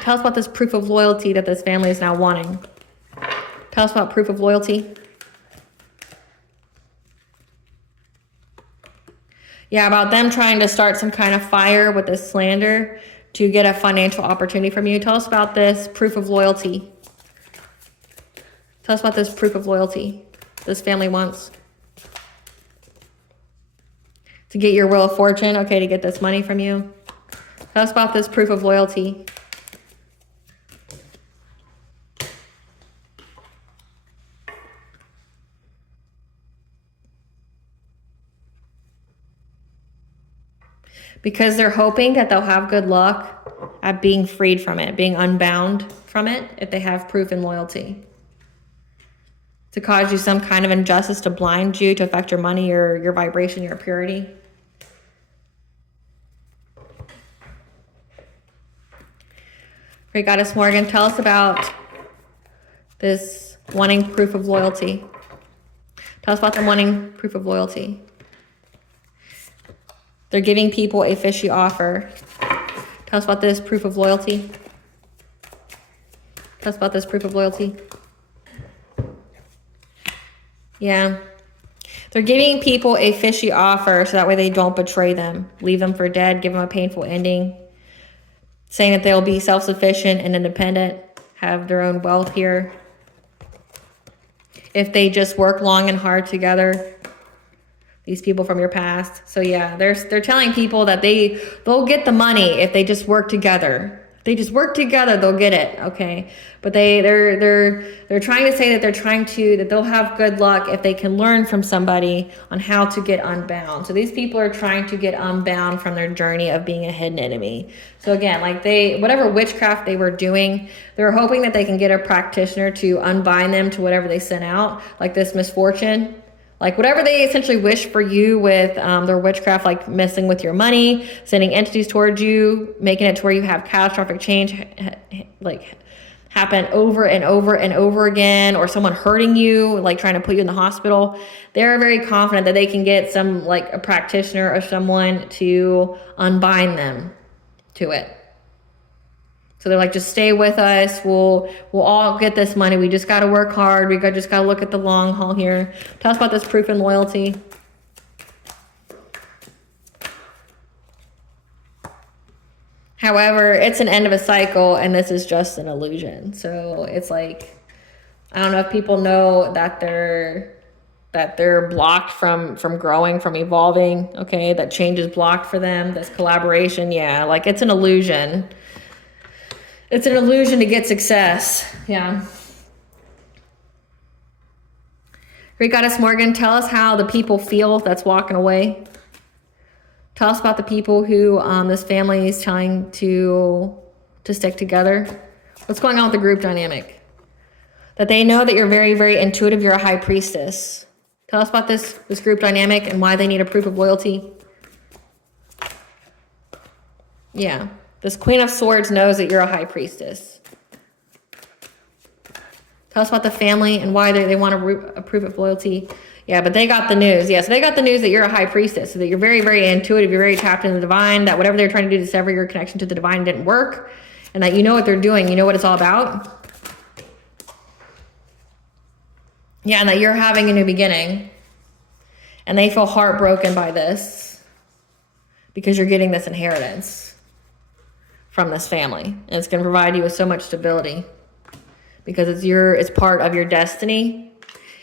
Tell us about this proof of loyalty that this family is now wanting. Tell us about proof of loyalty. Yeah, about them trying to start some kind of fire with this slander to get a financial opportunity from you. Tell us about this proof of loyalty. Tell us about this proof of loyalty this family wants. To get your Wheel of Fortune, okay, to get this money from you. Tell us about this proof of loyalty. Because they're hoping that they'll have good luck at being freed from it, being unbound from it, if they have proof and loyalty. To cause you some kind of injustice, to blind you, to affect your money, your vibration, your purity. Great Goddess Morgan, tell us about this wanting proof of loyalty. Tell us about them wanting proof of loyalty. They're giving people a fishy offer. Tell us about this proof of loyalty. Tell us about this proof of loyalty. Yeah. They're giving people a fishy offer so that way they don't betray them. Leave them for dead. Give them a painful ending. Saying that they'll be self-sufficient and independent. Have their own wealth here. If they just work long and hard together. These people from your past. So yeah, they're telling people that they'll get the money if they just work together. If they just work together, they'll get it. Okay. But they're trying to say that they'll have good luck if they can learn from somebody on how to get unbound. So these people are trying to get unbound from their journey of being a hidden enemy. So again, like whatever witchcraft they were doing, they're hoping that they can get a practitioner to unbind them to whatever they sent out, like this misfortune. Like whatever they essentially wish for you with their witchcraft, like messing with your money, sending entities towards you, making it to where you have catastrophic change like happen over and over and over again, or someone hurting you, like trying to put you in the hospital. They're very confident that they can get some, like a practitioner or someone to unbind them to it. So they're like, just stay with us. We'll all get this money. We just got to work hard. Just got to look at the long haul here. Tell us about this proof and loyalty. However, it's an end of a cycle, and this is just an illusion. So it's like, I don't know if people know that they're blocked from growing, from evolving. Okay, that change is blocked for them. This collaboration, yeah, like it's an illusion. It's an illusion to get success. Yeah. Great Goddess Morgan, tell us how the people feel that's walking away. Tell us about the people who this family is trying to stick together. What's going on with the group dynamic? That they know that you're very, very intuitive. You're a high priestess. Tell us about this group dynamic and why they need a proof of loyalty. Yeah. This Queen of Swords knows that you're a high priestess. Tell us about the family and why they want a proof of loyalty. Yeah, but they got the news. Yeah, so they got the news that you're a high priestess, so that you're very, very intuitive, you're very tapped into the divine, that whatever they're trying to do to sever your connection to the divine didn't work, and that you know what they're doing, you know what it's all about. Yeah, and that you're having a new beginning. And they feel heartbroken by this because you're getting this inheritance from this family, and it's going to provide you with so much stability because it's part of your destiny,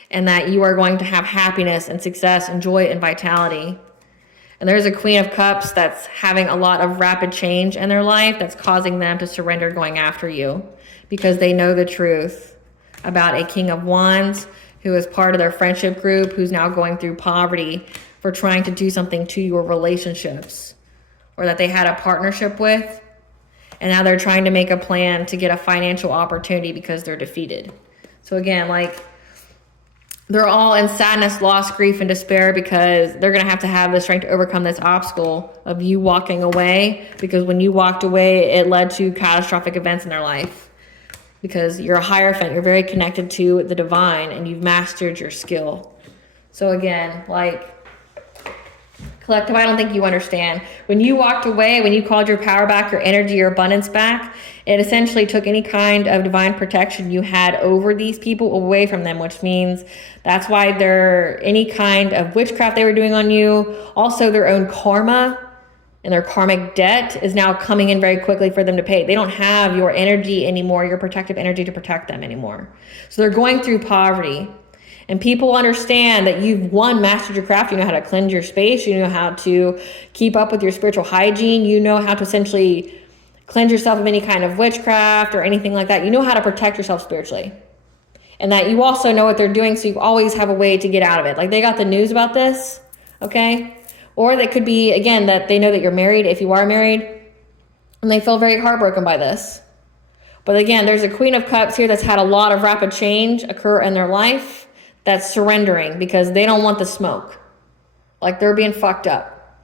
and that you are going to have happiness and success and joy and vitality. And there's a Queen of Cups that's having a lot of rapid change in their life that's causing them to surrender going after you because they know the truth about a King of Wands who is part of their friendship group, who's now going through poverty for trying to do something to your relationships, or that they had a partnership with, and now they're trying to make a plan to get a financial opportunity because they're defeated. So again, like, they're all in sadness, loss, grief, and despair because they're going to have the strength to overcome this obstacle of you walking away, because when you walked away, it led to catastrophic events in their life. Because you're a Hierophant, you're very connected to the divine, and you've mastered your skill. So again, like, Collective, I don't think you understand. When you walked away, when you called your power back, your energy, your abundance back, it essentially took any kind of divine protection you had over these people away from them, which means that's why any kind of witchcraft they were doing on you, also their own karma and their karmic debt is now coming in very quickly for them to pay. They don't have your energy anymore, your protective energy to protect them anymore. So they're going through poverty. And people understand that you've mastered your craft. You know how to cleanse your space. You know how to keep up with your spiritual hygiene. You know how to essentially cleanse yourself of any kind of witchcraft or anything like that. You know how to protect yourself spiritually. And that you also know what they're doing, so you always have a way to get out of it. Like, they got the news about this, okay? Or they could be, again, that they know that you're married, if you are married, and they feel very heartbroken by this. But again, there's a Queen of Cups here that's had a lot of rapid change occur in their life, that's surrendering because they don't want the smoke. Like, they're being fucked up.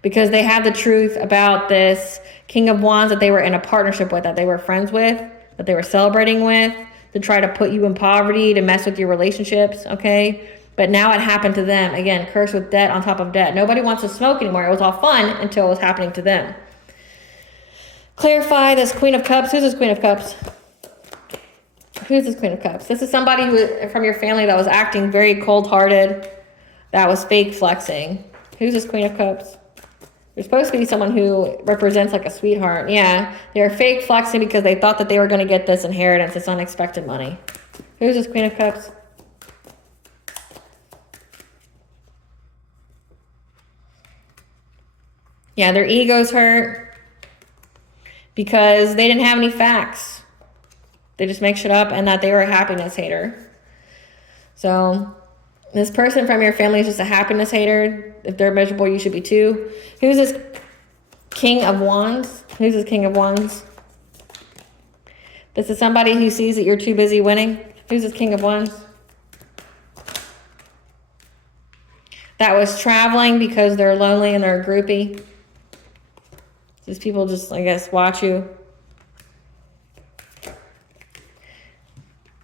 Because they have the truth about this King of Wands that they were in a partnership with, that they were friends with, that they were celebrating with, to try to put you in poverty, to mess with your relationships, okay? But now it happened to them. Again, cursed with debt on top of debt. Nobody wants to smoke anymore. It was all fun until it was happening to them. Clarify this Queen of Cups. Who's this Queen of Cups? Who's this Queen of Cups? This is somebody from your family that was acting very cold-hearted, that was fake flexing. Who's this Queen of Cups? They're supposed to be someone who represents like a sweetheart. Yeah, they're fake flexing because they thought that they were going to get this inheritance, this unexpected money. Who's this Queen of Cups? Yeah, their ego's hurt because they didn't have any facts. They just make shit up, and that they were a happiness hater. So this person from your family is just a happiness hater. If they're miserable, you should be too. Who's this King of Wands? Who's this King of Wands? This is somebody who sees that you're too busy winning. Who's this King of Wands? that was traveling because they're lonely and they're a groupie. These people just, I guess, watch you.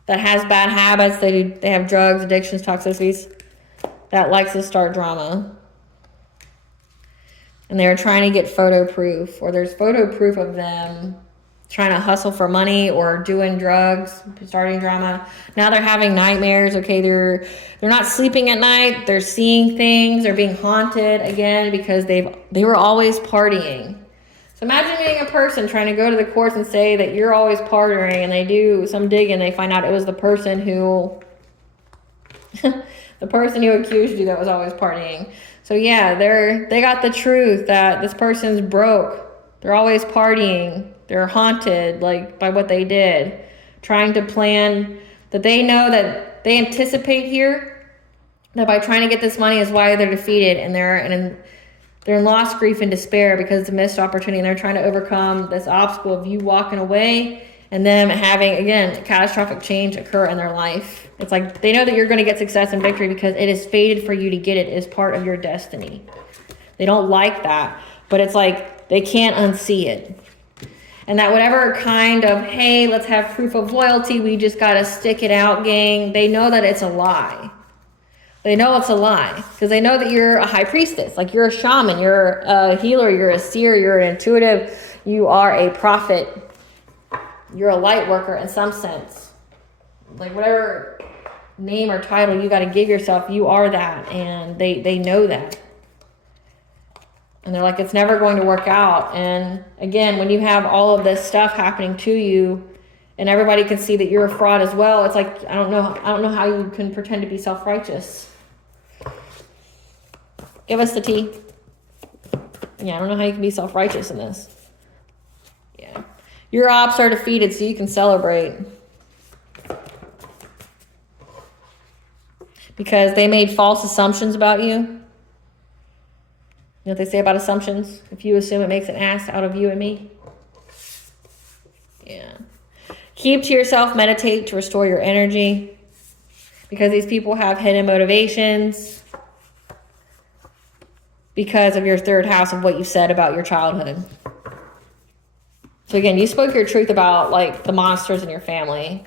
That has bad habits. They have drugs, addictions, toxicities. That likes to start drama. And they're trying to get photo proof, or there's photo proof of them trying to hustle for money or doing drugs, starting drama. Now they're having nightmares. Okay, they're not sleeping at night. They're seeing things. They're being haunted again because they were always partying. So imagine being a person trying to go to the courts and say that you're always partying, and they do some digging. They find out it was the person who accused you that was always partying. So yeah, they got the truth that this person's broke. They're always partying. They're haunted, like, by what they did. Trying to plan that they know that they anticipate here that by trying to get this money is why they're defeated, and they're in lost grief and despair because it's a missed opportunity, and they're trying to overcome this obstacle of you walking away and them having, again, catastrophic change occur in their life. It's like they know that you're going to get success and victory because it is fated for you to get it as part of your destiny. They don't like that, but it's like they can't unsee it. And that whatever kind of, hey, let's have proof of loyalty, we just got to stick it out, gang, they know that it's a lie. They know it's a lie because they know that you're a high priestess. Like, you're a shaman, you're a healer, you're a seer, you're an intuitive, you are a prophet, you're a light worker in some sense. Like, whatever name or title you got to give yourself, you are that. And they know that. And they're like, it's never going to work out. And again, when you have all of this stuff happening to you and everybody can see that you're a fraud as well, it's like, I don't know how you can pretend to be self-righteous. Give us the tea. Yeah, I don't know how you can be self-righteous in this. Yeah. Your ops are defeated so you can celebrate. Because they made false assumptions about you. You know what they say about assumptions? If you assume, it makes an ass out of you and me. Yeah. Keep to yourself, meditate to restore your energy. Because these people have hidden motivations. Because of your third house of what you said about your childhood. So again, you spoke your truth about, like, the monsters in your family.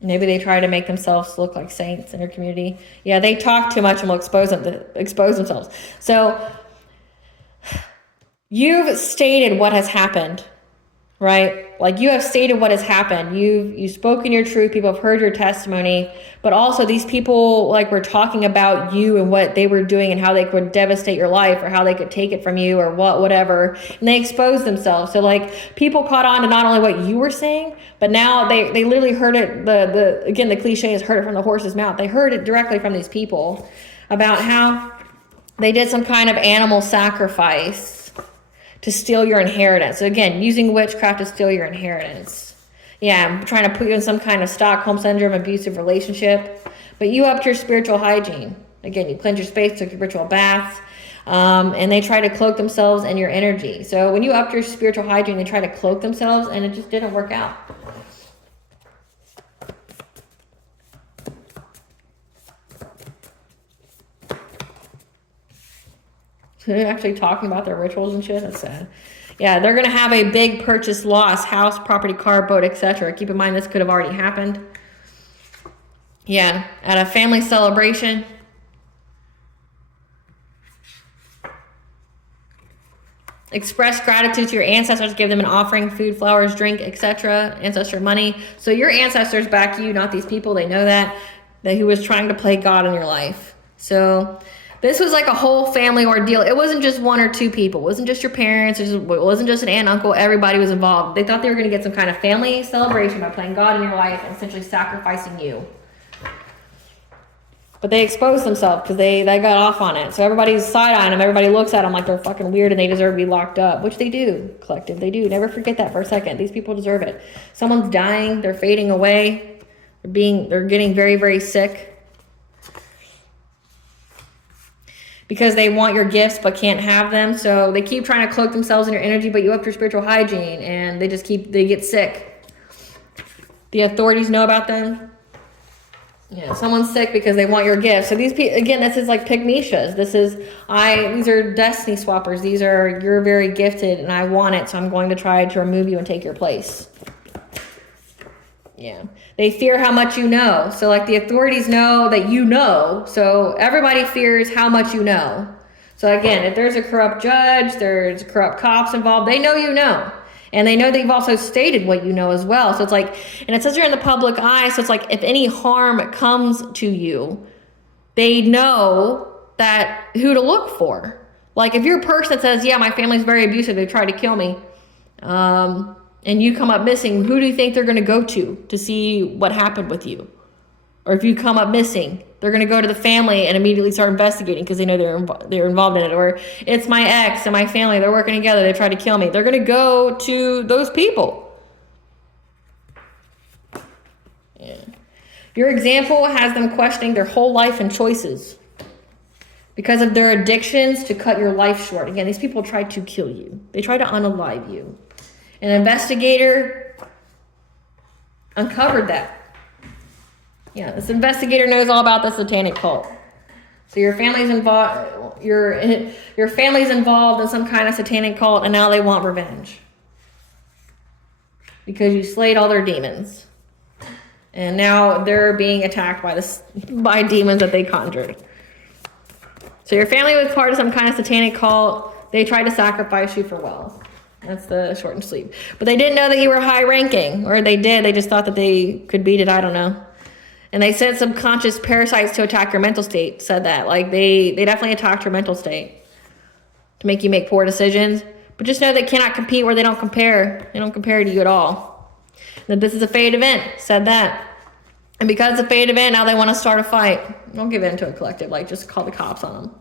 Maybe they try to make themselves look like saints in your community. Yeah, they talk too much and will expose themselves. So you've stated what has happened, right? Like, you have stated what has happened. You've spoken your truth. People have heard your testimony. But also these people, like, were talking about you and what they were doing and how they could devastate your life or how they could take it from you or whatever. And they exposed themselves. So, like, people caught on to not only what you were saying, but now they literally heard it. Again, the cliche is heard it from the horse's mouth. They heard it directly from these people about how they did some kind of animal sacrifice to steal your inheritance. So again, using witchcraft to steal your inheritance. Yeah, I'm trying to put you in some kind of Stockholm Syndrome abusive relationship. But you upped your spiritual hygiene. Again, you cleansed your space, took your ritual baths, and they try to cloak themselves in your energy. So when you upped your spiritual hygiene, they try to cloak themselves, and it just didn't work out. So they're actually talking about their rituals and shit. That's sad. Yeah, they're going to have a big purchase loss, house, property, car, boat, etc. Keep in mind this could have already happened. Yeah, at a family celebration. Express gratitude to your ancestors. Give them an offering, food, flowers, drink, etc. Ancestor money. So your ancestors back you, not these people. They know that he was trying to play God in your life. So this was like a whole family ordeal. It wasn't just one or two people. It wasn't just your parents. It wasn't just an aunt, uncle. Everybody was involved. They thought they were going to get some kind of family celebration by playing God in your life and essentially sacrificing you. But they exposed themselves because they got off on it. So everybody's side-eyeing them. Everybody looks at them like they're fucking weird and they deserve to be locked up, which they do, collective. They do. Never forget that for a second. These people deserve it. Someone's dying. They're fading away. They're getting very, very sick. Because they want your gifts but can't have them. So they keep trying to cloak themselves in your energy, but you up your spiritual hygiene and they get sick. The authorities know about them. Yeah, someone's sick because they want your gift. So these people, again, this is like pygmishas. These are destiny swappers. These are, you're very gifted and I want it, so I'm going to try to remove you and take your place. Yeah. They fear how much you know. So like the authorities know that you know. So everybody fears how much you know. So again, if there's a corrupt judge, there's corrupt cops involved, they know you know. And they know that you've also stated what you know as well. So it's like, and it says you're in the public eye. So it's like, if any harm comes to you, they know that who to look for. Like if you're a person that says, yeah, my family's very abusive, they tried to kill me, and you come up missing, who do you think they're going to go to see what happened with you? Or if you come up missing, they're going to go to the family and immediately start investigating because they know they're involved in it. Or it's my ex and my family, they're working together, they tried to kill me. They're going to go to those people. Yeah. Your example has them questioning their whole life and choices because of their addictions to cut your life short. Again, these people try to kill you. They try to unalive you. An investigator uncovered that. Yeah, this investigator knows all about the satanic cult. So your family's involved. Your family's involved in some kind of satanic cult, and now they want revenge because you slayed all their demons, and now they're being attacked by demons that they conjured. So your family was part of some kind of satanic cult. They tried to sacrifice you for wealth. That's the short and sweet. But they didn't know that you were high ranking, or they did. They just thought that they could beat it. I don't know. And they sent subconscious parasites to attack your mental state. Said that. Like they definitely attacked your mental state to make you make poor decisions. But just know they cannot compete where they don't compare. They don't compare to you at all. That this is a fate event. Said that. And because it's a fate event, now they want to start a fight. Don't give in to a collective. Like just call the cops on them.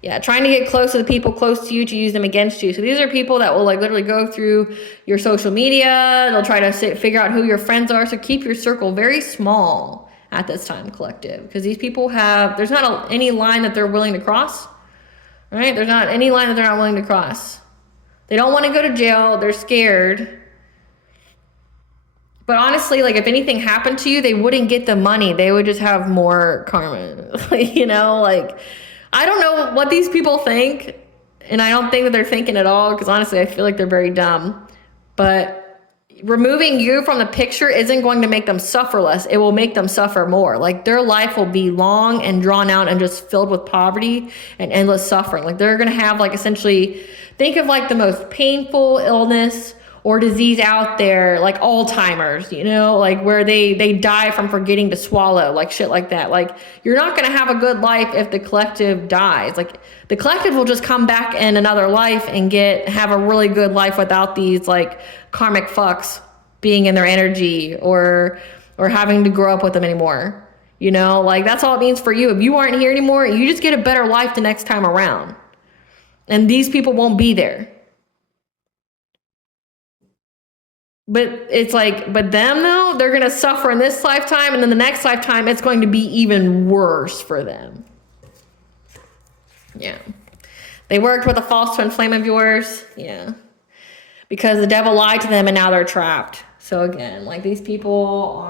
Yeah, trying to get close to the people close to you to use them against you. So these are people that will like literally go through your social media. They'll try to figure out who your friends are. So keep your circle very small at this time, collective, because these people there's not any line that they're willing to cross, right? There's not any line that they're not willing to cross. They don't want to go to jail. They're scared. But honestly, like if anything happened to you, they wouldn't get the money. They would just have more karma, you know, like I don't know what these people think. And I don't think that they're thinking at all, because honestly, I feel like they're very dumb, but removing you from the picture isn't going to make them suffer less. It will make them suffer more. Like their life will be long and drawn out and just filled with poverty and endless suffering. Like they're going to have like essentially, think of like the most painful illness or disease out there, like Alzheimer's, you know, like where they die from forgetting to swallow, like shit like that. Like you're not going to have a good life if the collective dies. Like the collective will just come back in another life and have a really good life without these like karmic fucks being in their energy or having to grow up with them anymore. You know, like that's all it means for you. If you aren't here anymore, you just get a better life the next time around. And these people won't be there. But it's like, but them though, they're going to suffer in this lifetime, and then the next lifetime, it's going to be even worse for them. Yeah. They worked with a false twin flame of yours. Yeah. Because the devil lied to them and now they're trapped. So again, like these people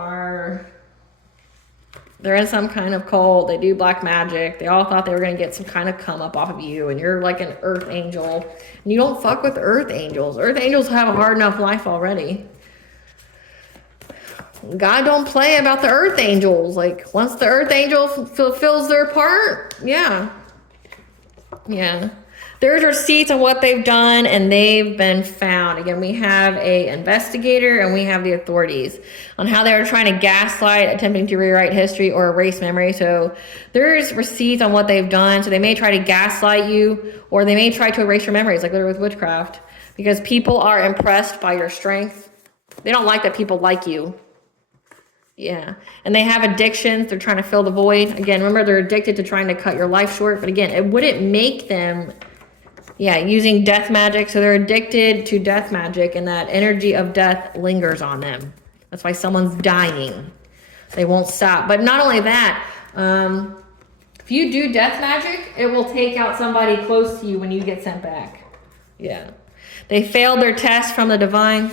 they're in some kind of cult. They do black magic. They all thought they were going to get some kind of come up off of you, and you're like an earth angel. And you don't fuck with earth angels. Earth angels have a hard enough life already. God don't play about the earth angels. Like once the earth angel fulfills their part, yeah. There's receipts on what they've done, and they've been found. Again, we have a investigator and we have the authorities on how they were trying to gaslight, attempting to rewrite history or erase memory. So there's receipts on what they've done. So they may try to gaslight you, or they may try to erase your memories, like literally with witchcraft, because people are impressed by your strength. They don't like that people like you. Yeah. And they have addictions. They're trying to fill the void. Again, remember, they're addicted to trying to cut your life short. But again, it wouldn't make them, using death magic. So they're addicted to death magic, and that energy of death lingers on them. That's why someone's dying. They won't stop. But not only that, if you do death magic, it will take out somebody close to you when you get sent back. Yeah. They failed their test from the divine.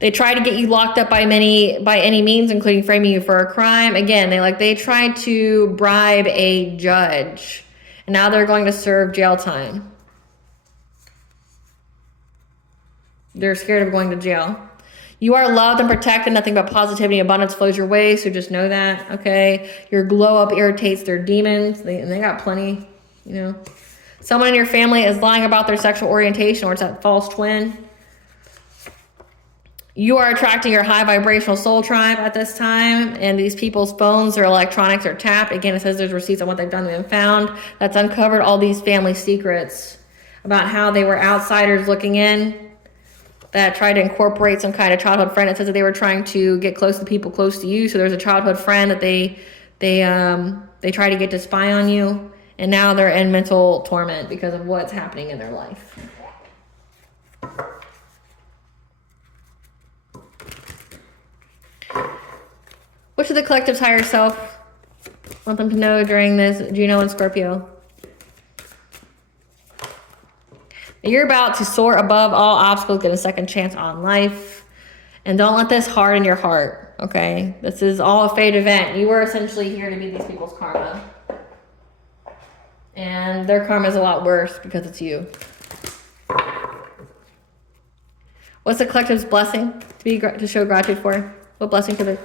They try to get you locked up by any means, including framing you for a crime. Again, they tried to bribe a judge, and now they're going to serve jail time. They're scared of going to jail. You are loved and protected. Nothing but positivity and abundance flows your way, so just know that, okay? Your glow up irritates their demons. They got plenty, you know. Someone in your family is lying about their sexual orientation, or it's that false twin. You are attracting your high vibrational soul tribe at this time, and these people's phones, their electronics are tapped. Again, it says there's receipts on what they've done and found. That's uncovered all these family secrets about how they were outsiders looking in, that tried to incorporate some kind of childhood friend. It says that they were trying to get close to people close to you. So there's a childhood friend that they try to get to spy on you, and now they're in mental torment because of what's happening in their life. What should the collective's higher self want them to know during this Juno and Scorpio? You're about to soar above all obstacles, get a second chance on life. And don't let this harden your heart, okay? This is all a fate event. You were essentially here to be these people's karma. And their karma is a lot worse because it's you. What's the collective's blessing to show gratitude for? What blessing to the...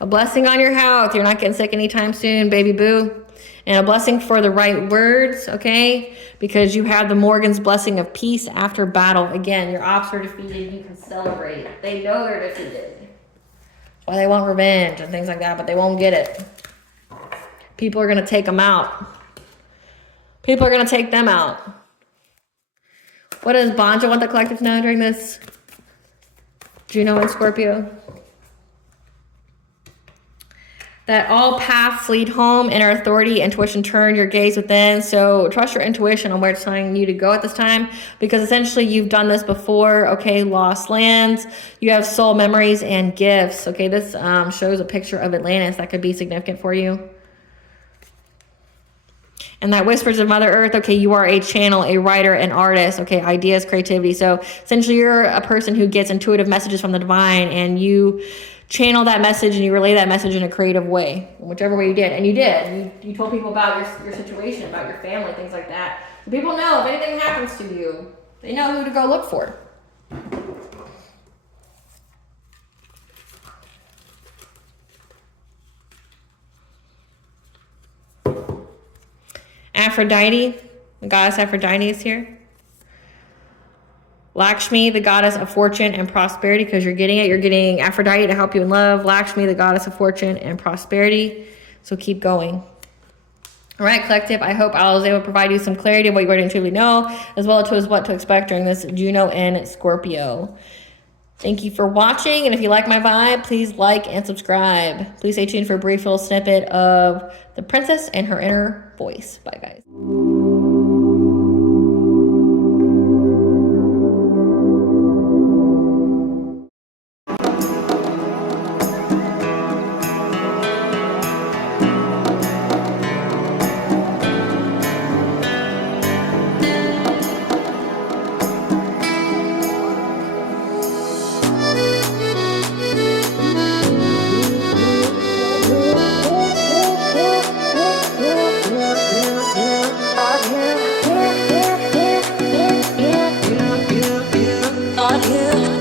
A blessing on your health. You're not getting sick anytime soon, baby boo. And a blessing for the right words, okay? Because you have the Morgan's blessing of peace after battle. Again, your ops are defeated. You can celebrate. They know they're defeated. That's why they want revenge and things like that, but they won't get it. People are going to take them out. People are going to take them out. What does Bonja want the collective to know during this Juno and Scorpio? That all paths lead home, inner authority, intuition, turn your gaze within. So trust your intuition on where it's telling you to go at this time, because essentially you've done this before, okay? Lost lands, you have soul memories and gifts, okay? This shows a picture of Atlantis that could be significant for you. And that whispers of Mother Earth, okay, you are a channel, a writer, an artist, okay, ideas, creativity. So essentially you're a person who gets intuitive messages from the divine, and you channel that message and you relay that message in a creative way, whichever way you did. And you did. You told people about your situation, about your family, things like that. So people know if anything happens to you, they know who to go look for. Aphrodite, the goddess Aphrodite is here. Lakshmi, the goddess of fortune and prosperity, because you're getting it. You're getting Aphrodite to help you in love. Lakshmi, the goddess of fortune and prosperity. So keep going. All right, collective. I hope I was able to provide you some clarity of what you already truly know, as well as what to expect during this Juno and Scorpio. Thank you for watching. And if you like my vibe, please like and subscribe. Please stay tuned for a brief little snippet of the princess and her inner voice. Bye, guys. Out here.